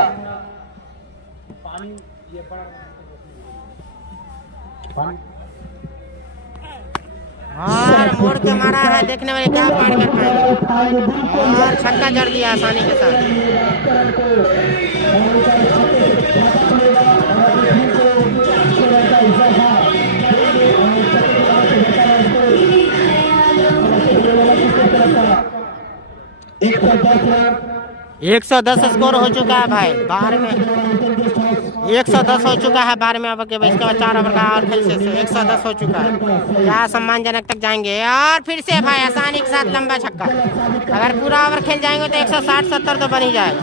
और मोड़ के मारा है, देखने वाले क्या पॉइंट कर पाएंगे, और छक्का जड़ दिया आसानी के साथ। एक 110 स्कोर हो चुका है भाई। 12 में 110 हो चुका है 12 में ओवर के बाद। इसके बाद 4 ओवर का और खेल से 110 हो चुका है। क्या सम्मानजनक तक जाएंगे, और फिर से भाई आसानी के साथ लंबा छक्का। अगर पूरा ओवर खेल जाएंगे तो 160-70 तो बन ही जाएगा।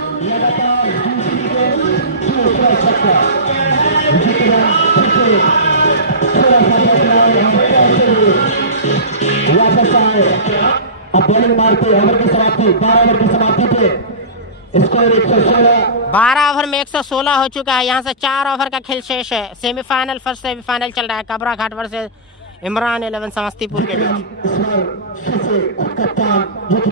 अब बॉलिंग मारते ओवर की समाप्ति, 12 ओवर की समाप्ति पे स्कोर 116। 12 ओवर में 116 हो चुका है। यहाँ से 4 ओवर का खेल शेष है। सेमीफाइनल फर्स्ट सेमीफाइनल चल रहा है, कबरा घाट वर्सेस इमरान 11 समस्तीपुर के बीच।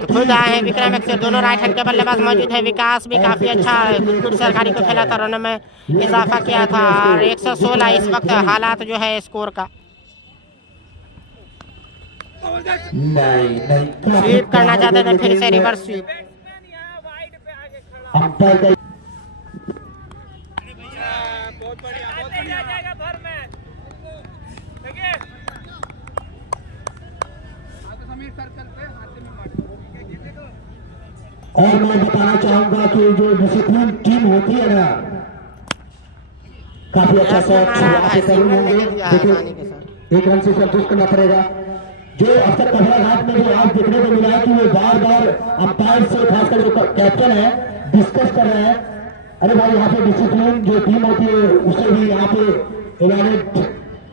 तो खुद आए हैं विक्रम अक्षर, दोनों राइट हैंड के बल्लेबाज मौजूद है। विकास भी काफी अच्छा कुछ सरकारी को खेला था, रनों में इजाफा किया था। और 116 इस वक्त हालात जो है स्कोर का। स्वीप करना चाहते थे, फिर से रिवर्स स्वीप। और मैं बताना चाहूंगा कि जो डिसिप्लिन टीम होती है ना, काफी अच्छा शॉट शुरुआत से करूँ होंगे। देखिए 1 रन से संतुष्ट करना पड़ेगा। जो अब तक कबरा घाट में जो आज देखने को मिला है कि वो बार बार अंपायर से, खासकर जो कैप्टन है, डिस्कस कर रहे हैं। अरे भाई यहाँ पे डिसिप्लिन जो टीम होती है उसे भी यहाँ पे इवेल्युएट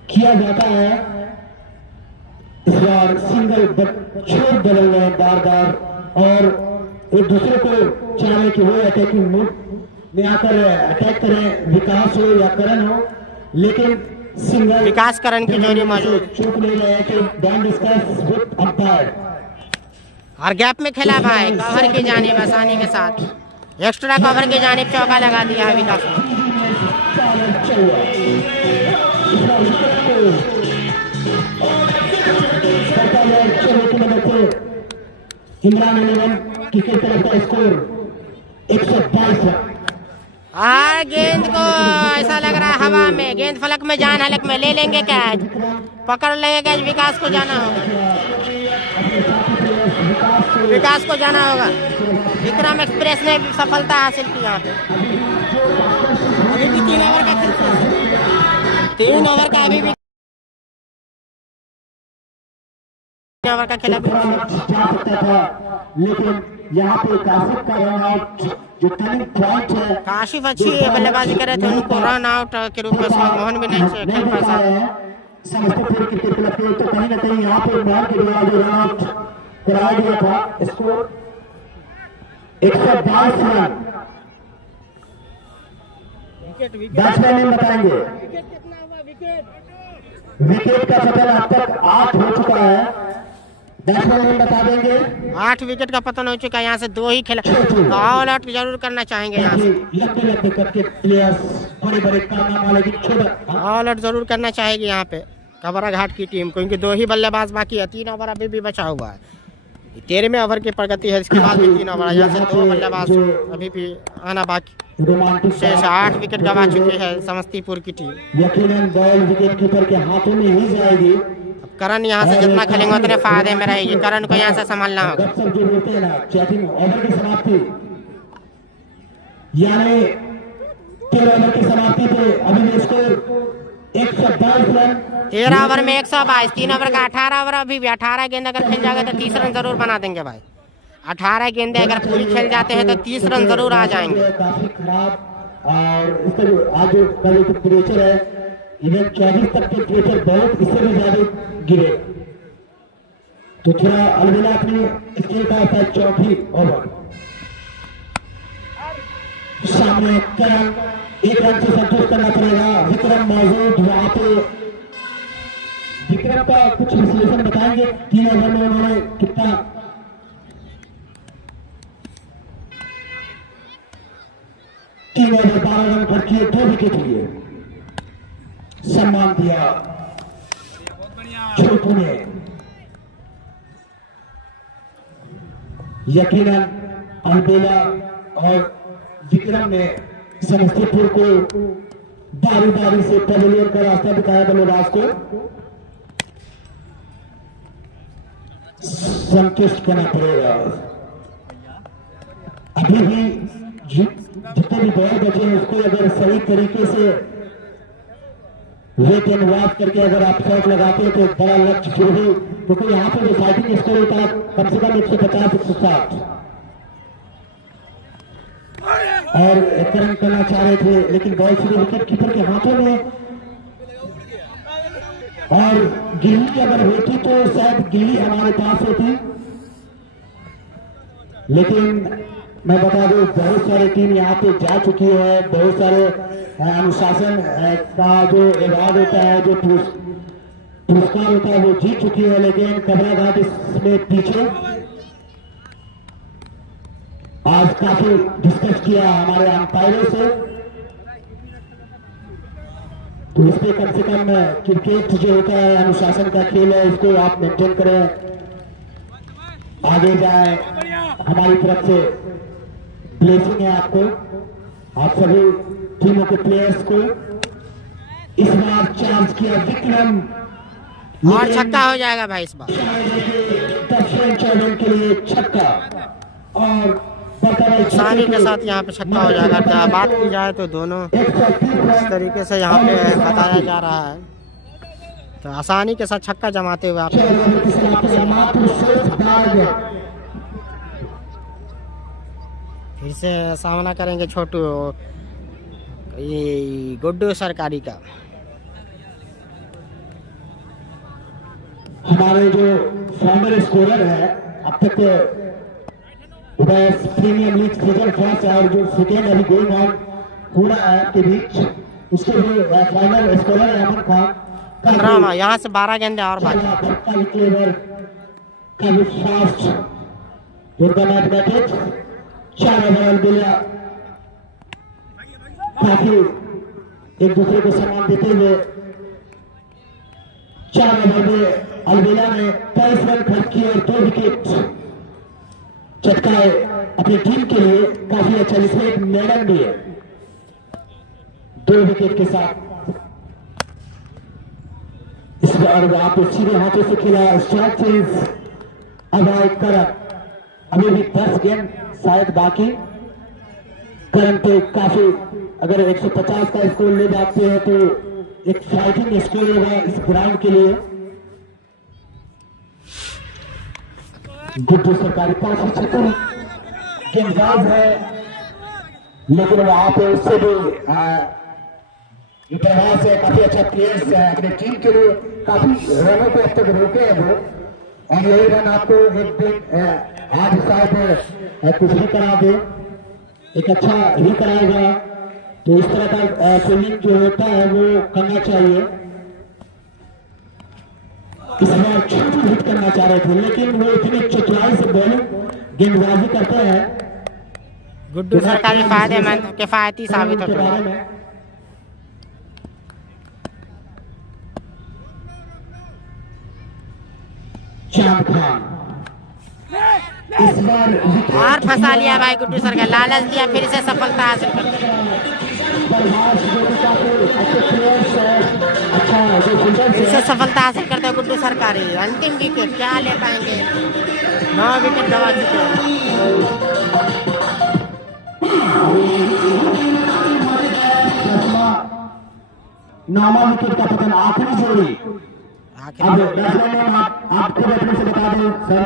किया जाता है। इस बार सिंगल छोड़ बदल रहे हैं बार बार, और एक दूसरे को चाहे कि वो अटैकिंग मूड में आकर अटैक करें, विकास हो या करण हो, लेकिन सिंगल विकास करण की जोड़ी मौजूद। चूक नहीं रहे हैं कि डोंट डिस्कस विद अंपायर। और गैप में खेला भाई, कवर की जानिब आसानी के साथ। एक्स्ट्रा कवर की जानिब चौका लगा दिया है विकास ने। इमरान 11 की तरफ का स्कोर 122 रन। और गेंद को ऐसा लग रहा है हवा में, गेंद फलक में जान हलक में ले लेंगे कैच, पकड़ लेंगे कैच। विकास को जाना होगा, विकास को जाना होगा। विक्रम एक्सप्रेस ने सफलता हासिल की यहाँ पे। अभी भी 3 ओवर का खेल, 3 ओवर का अभी भी ओवर का खेला जा सकता था, लेकिन यहाँ पे काशिफ का रन आउट जो टर्निंग पॉइंट है। काशिफ अच्छी बल्लेबाजी कर रहे थे, उनको रन आउट के रूप में मोहन भी नहीं खेल पा सकते। समस्तीपुर क्रिकेट क्लब के तो कहीं ना कहीं यहाँ पे मोहन के द्वारा जो रन आउट कराया गया था, स्कोर 122 रन। बैट्समैन ने बताएंगे विकेट का पतन अब तक 8 हो चुका है। बैट्समैन बता देंगे 8 विकेट का पतन हो चुका है। यहाँ से 2 ही खेला, ऑल आउट जरूर करना चाहेंगे यहाँ से। लंबे करके प्लेयर्स बड़े कारनामा, लेकिन ऑल आउट जरूर करना चाहेगी यहाँ पे कबरा घाट की टीम, क्योंकि 2 ही बल्लेबाज बाकी है। 3 ओवर अभी भी बचा हुआ है। 13वें ओवर की प्रगति है, इसके बाद भी 3 ओवर, यहाँ से 2 बल्लेबाज अभी भी आना बाकी। शेष 8 विकेट गवा चुकी है समस्तीपुर की टीम। यकीनन बॉल विकेट कीपर के हाथों में ही जाएगी। करण यहाँ से जितना खेलेंगे उतने फायदे में रहेगी। करण को यहाँ से संभालना होगा। सब जो बोलते हैं ना चैटिंग ओवर की समाप्ति, यानी 13 ओवर की समाप्ति पे अभी भी स्कोर 122 रन। 13 ओवर में 122, 3 ओवर का 18 ओवर। अभी भी 18 गेंद अगर खेल जाएगा तो 30 रन जरूर बना देंगे भाई। 18 गेंदें अगर पूरी खेल जाते हैं तो 30 रन जरूर आ जाएंगे। काफी खराब और इस तरह आज जो टेम्परेचर है इवन 24 तक टेम्परेचर बहुत इससे भी ज्यादा गिरे, तो थोड़ा अलविदा अपनी स्किल का था। 34 ओवर सामने करण, 1 रन से संतोष करना पड़ेगा। विक्रम मौजूद वहां पे, विक्रम का कुछ विश्लेषण बताएंगे। 3 ओवर में उन्होंने कितना 3 ओवर 12 रन पर किए, 2 विकेट लिए, सम्मान दिया छोटू ने। यकीनन अलबेला और विक्रम ने समस्तीपुर को बारी बारी से पवेलियन का रास्ता दिखाया बल्लेबाज को संतुष्ट करना पड़ेगा। अभी भी जितने भी बॉल बचे हैं उसको अगर सही तरीके से वेट एंड वॉच करके अगर आप शॉट लगाते हैं तो बड़ा लक्ष्य जो भी, क्योंकि यहाँ पे जो फाइटिंग स्कोर होता है कम से कम 150-160 और रन करना चाह रहे थे, लेकिन बॉल सीधे विकेट कीपर के हाथों में। और गिल्ली अगर होती तो शायद गिल्ली हमारे पास होती, लेकिन मैं बता दूं बहुत सारी टीम यहाँ पे जा चुकी है। बहुत सारे अनुशासन का जो अवार्ड होता है, जो पुरस्कार होता है वो जीत चुकी है, लेकिन कबराघाट इसमें पीछे। आज काफी डिस्कस किया हमारे अंपायरों से, तो इस पे कम से कम क्रिकेट जो होता है अनुशासन का खेल है, इसको आप मेंटेन करें, आगे जाए। हमारी तरफ से ब्लेसिंग है आपको, आप सभी टीमों के प्लेयर्स को। इस बार चांस किया विक्रम और छक्का हो जाएगा भाई इस बार। दक्षिण चौबन के लिए छक्का और आसानी के साथ यहाँ पे छक्का हो जाएगा। तो बात की जाए तो दोनों इस तरीके से यहाँ पे बताया जा रहा है, तो आसानी के साथ छक्का जमाते हुए आप फिर से सामना करेंगे छोटू ये गुड्डू सरकारी का। हमारे जो फॉर्मर स्कोरर है अब तक उदय प्रीमियर लीग सीजन फर्स्ट और जो सेकेंड अभी गोइंग ऑन हो रहा है के बीच, उसके जो फाइनल स्कोरर है अमन खान 15 यहाँ से 12 गेंदे और बाकी। काफी फास्ट मैथमेटिक्स 4 ओवर अलबेला काफी एक दूसरे को सम्मान देते हुए 4 ओवर में अलबेला ने 23 रन खर्च किए और 2 विकेट चटकाए अपनी टीम के लिए। काफी अच्छा, जिसमें एक मेडल भी है 2 विकेट के साथ। इस बार वहां पे सीधे हाथों से खेला शॉर्ट चेंज अवॉइड करण। अभी भी 10 गेंद शायद बाकी। करण पे काफी अगर 150 का स्कोर ले जाते हैं तो एक फाइटिंग स्कोर होगा इस ग्राउंड के लिए। गुड्डू सरकारी काफी चतुर गेंदबाज है, लेकिन वहां पे उससे भी प्रयास है, काफी अच्छा प्लेयर्स है अपनी टीम के लिए। काफी रनों को अब तक रोके हैं वो, और यही रन आपको एक दिन आज शायद कुछ भी करा दे, एक अच्छा ही कराएगा। तो इस तरह का फील्डिंग जो होता है वो करना चाहिए। इस बार छोटू हिट करना चाह रहे थे, लेकिन वो इतनी चतुराई से बॉलिंग गेंदबाजी करते हैं। गुड्डू सरकारी फायदेमंद किफायती साबित होता है। चांद खान इस बार और फंसा लिया भाई गुड्डू सरकार, लालच दिया, फिर से सफलता हासिल करते हैं। अच्छे प्लेयर्स है, अच्छा जो फील्डर से इससे सफलता हासिल करते हैं गुड्डू सरकारी। अंतिम विकेट क्या ले पाएंगे? 9 विकेट गवा चुके हैं। नौवां विकेट का पतन, आखिरी जोड़ी। अब आखिर बैट्समैन आपको बैठने से बता दें सर,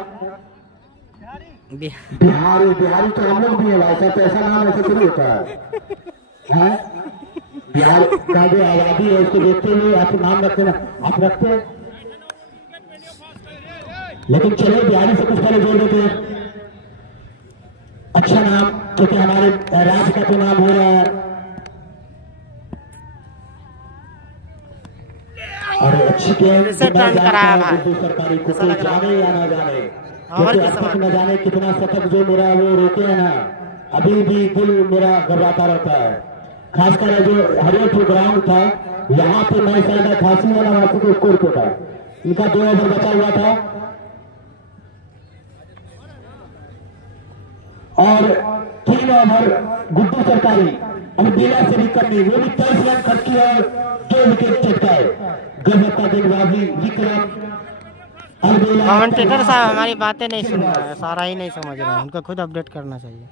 बिहारी बिहारी तो हम लोग भी है भाई साहब, तो ऐसा नाम ऐसे थोड़ी होता है। बिहार का जो आबादी है उसको देखते हुए आप नाम रखते ना, आप रखते हैं, लेकिन चलिए बिहारी से कुछ पहले जोड़ देते हैं। अच्छा नाम, क्योंकि हमारे राज्य का तो नाम हो रहा है, और अच्छी गेम टर्न कराया भाई, सरकारी को ऐसा कोई लग रहा है। जाने या ना जाने, और क्योंकि क्या अब तक न जाने कितना शतक जो मेरा वो रोके है ना, अभी भी दिल मेरा घबराता रहता है। खासकर जो हरियाणा ग्राउंड था, यहाँ पे मैं शायद खांसी वाला वासी को स्कोर किया था, इनका 2 ओवर बचा हुआ था और 3 ओवर गुड्डू सरकारी अभी बेला से भी कम नहीं, वो भी 23 रन खर्च किया और 2 विकेट चटकाए। गजब का गेंदबाजी विक्रम। कमेंटेटर साहब हमारी बातें नहीं सुन रहे हैं, सारा ही नहीं समझ रहे हैं, उनको खुद अपडेट करना चाहिए।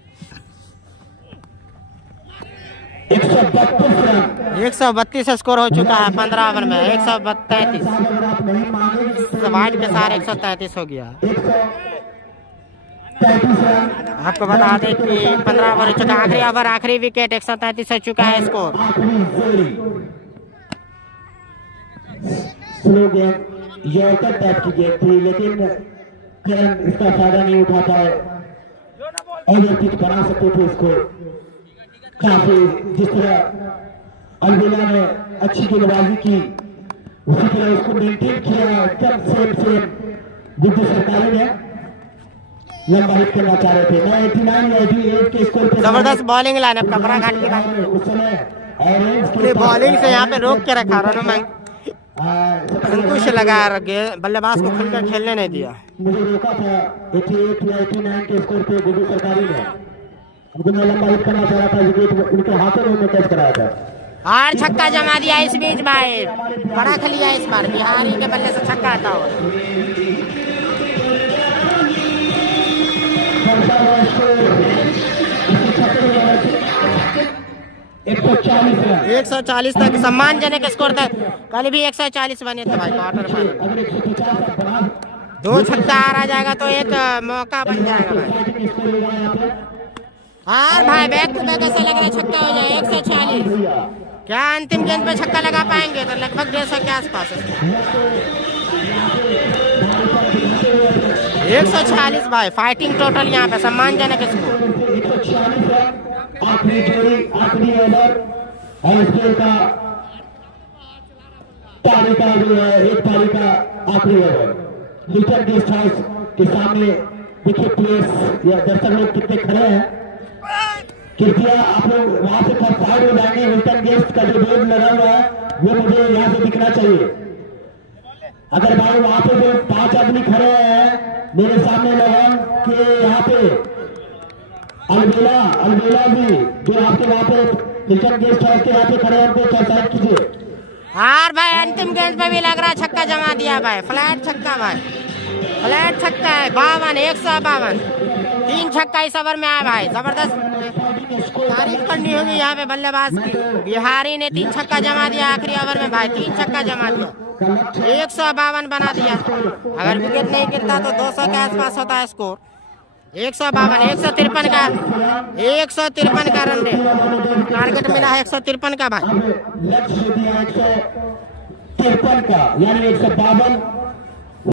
132 रन, 132 स्कोर हो चुका है 15 ओवर में। 132 अगर आप नहीं माने वाइड के सारे 133 हो गया। 133 रन, आपको बता दें कि 15 ओवर हो चुका, आखिरी ओवर आखिरी विकेट 133 हो चुका है स्कोर। आखिरी जोड़ी स्लो गेम, यॉर्कर टाइप की गेम थी, लेकिन करण इसका फायदा नहीं उठाता है। और पिच बना सकते थे इसको काफी, जिस तरह अलविला ने अच्छी गेंदबाजी की उसी तरह उसको मेंटेन किया एकदम सेम गुड्डू सरकारी ने लंबा हिट करना चाह रहे थे। 89 या 88 के स्कोर पे जबरदस्त बॉलिंग लाइनअप कपड़ा घाट की बात उस समय ऑरेंज अपनी बॉलिंग से यहाँ पे रोक के रखा, रनों में अंकुश लगा रखे, बल्लेबाज को खुलकर खेलने नहीं दिया। मुझे रोका था 88 या 89 के स्कोर पे गुड्डू सरकारी ने, उनको मैं लंबा हिट करना चाह रहा था, विकेट उनके हाथों में कैच कराया था और छक्का जमा दिया इस बीच भाई, परख लिया इस बार बिहारी के बल्ले से छक्का आता हुआ। 140 तक सम्मानजनक स्कोर था, कल भी 140 बने थे भाई क्वार्टर फाइनल। 2 छक्का आ जाएगा तो एक मौका बन जाएगा भाई। हाँ भाई बैक टू बैक ऐसा लग रहा है छक्का हो जाए। 140 क्या अंतिम गेंद पे छक्का लगा पाएंगे? तो लगभग 150 के आसपास। 140 भाई फाइटिंग टोटल यहाँ पे सम्मानजनक स्कोर। आखिरी जोड़ी, आखिरी ओवर और इसके का पारी का जो है, एक पारी का आखिरी ओवर। हिल्टन गेस्ट हाउस के सामने देखिए प्लेयर्स या दर्शक लोग कितने खड़े हैं, कृपया आप लोग वहां से साइड हो जाएंगे। हिल्टन गेस्ट का जो बोर्ड लगा हुआ है वो मुझे यहाँ से दिखना चाहिए। अगर भाई वहां पे जो 5 आदमी खड़े हैं मेरे सामने लगन के यहाँ पे अलबेला भी जो आपके वहाँ पे हिल्टन गेस्ट हाउस के यहाँ पे खड़े हैं उनको साइड कीजिए। और भाई अंतिम गेंद पे भी लग रहा है छक्का जमा दिया भाई, फ्लैट छक्का भाई, फ्लैट छक्का है। 52 152 3 छक्का इस ओवर में आया भाई। जबरदस्त तारीफ करनी होगी यहाँ पे बल्लेबाज की। बिहारी ने 3 छक्का जमा दिया आखिरी ओवर में भाई, 3 छक्का जमा दिया, 152 बना दिया। अगर विकेट नहीं गिरता तो 200 के आसपास होता है स्कोर। 152 153 का 153 का रन रेट टारगेट मिला है 153 का भाई। लक्ष्य दिया 153 का, यानी 152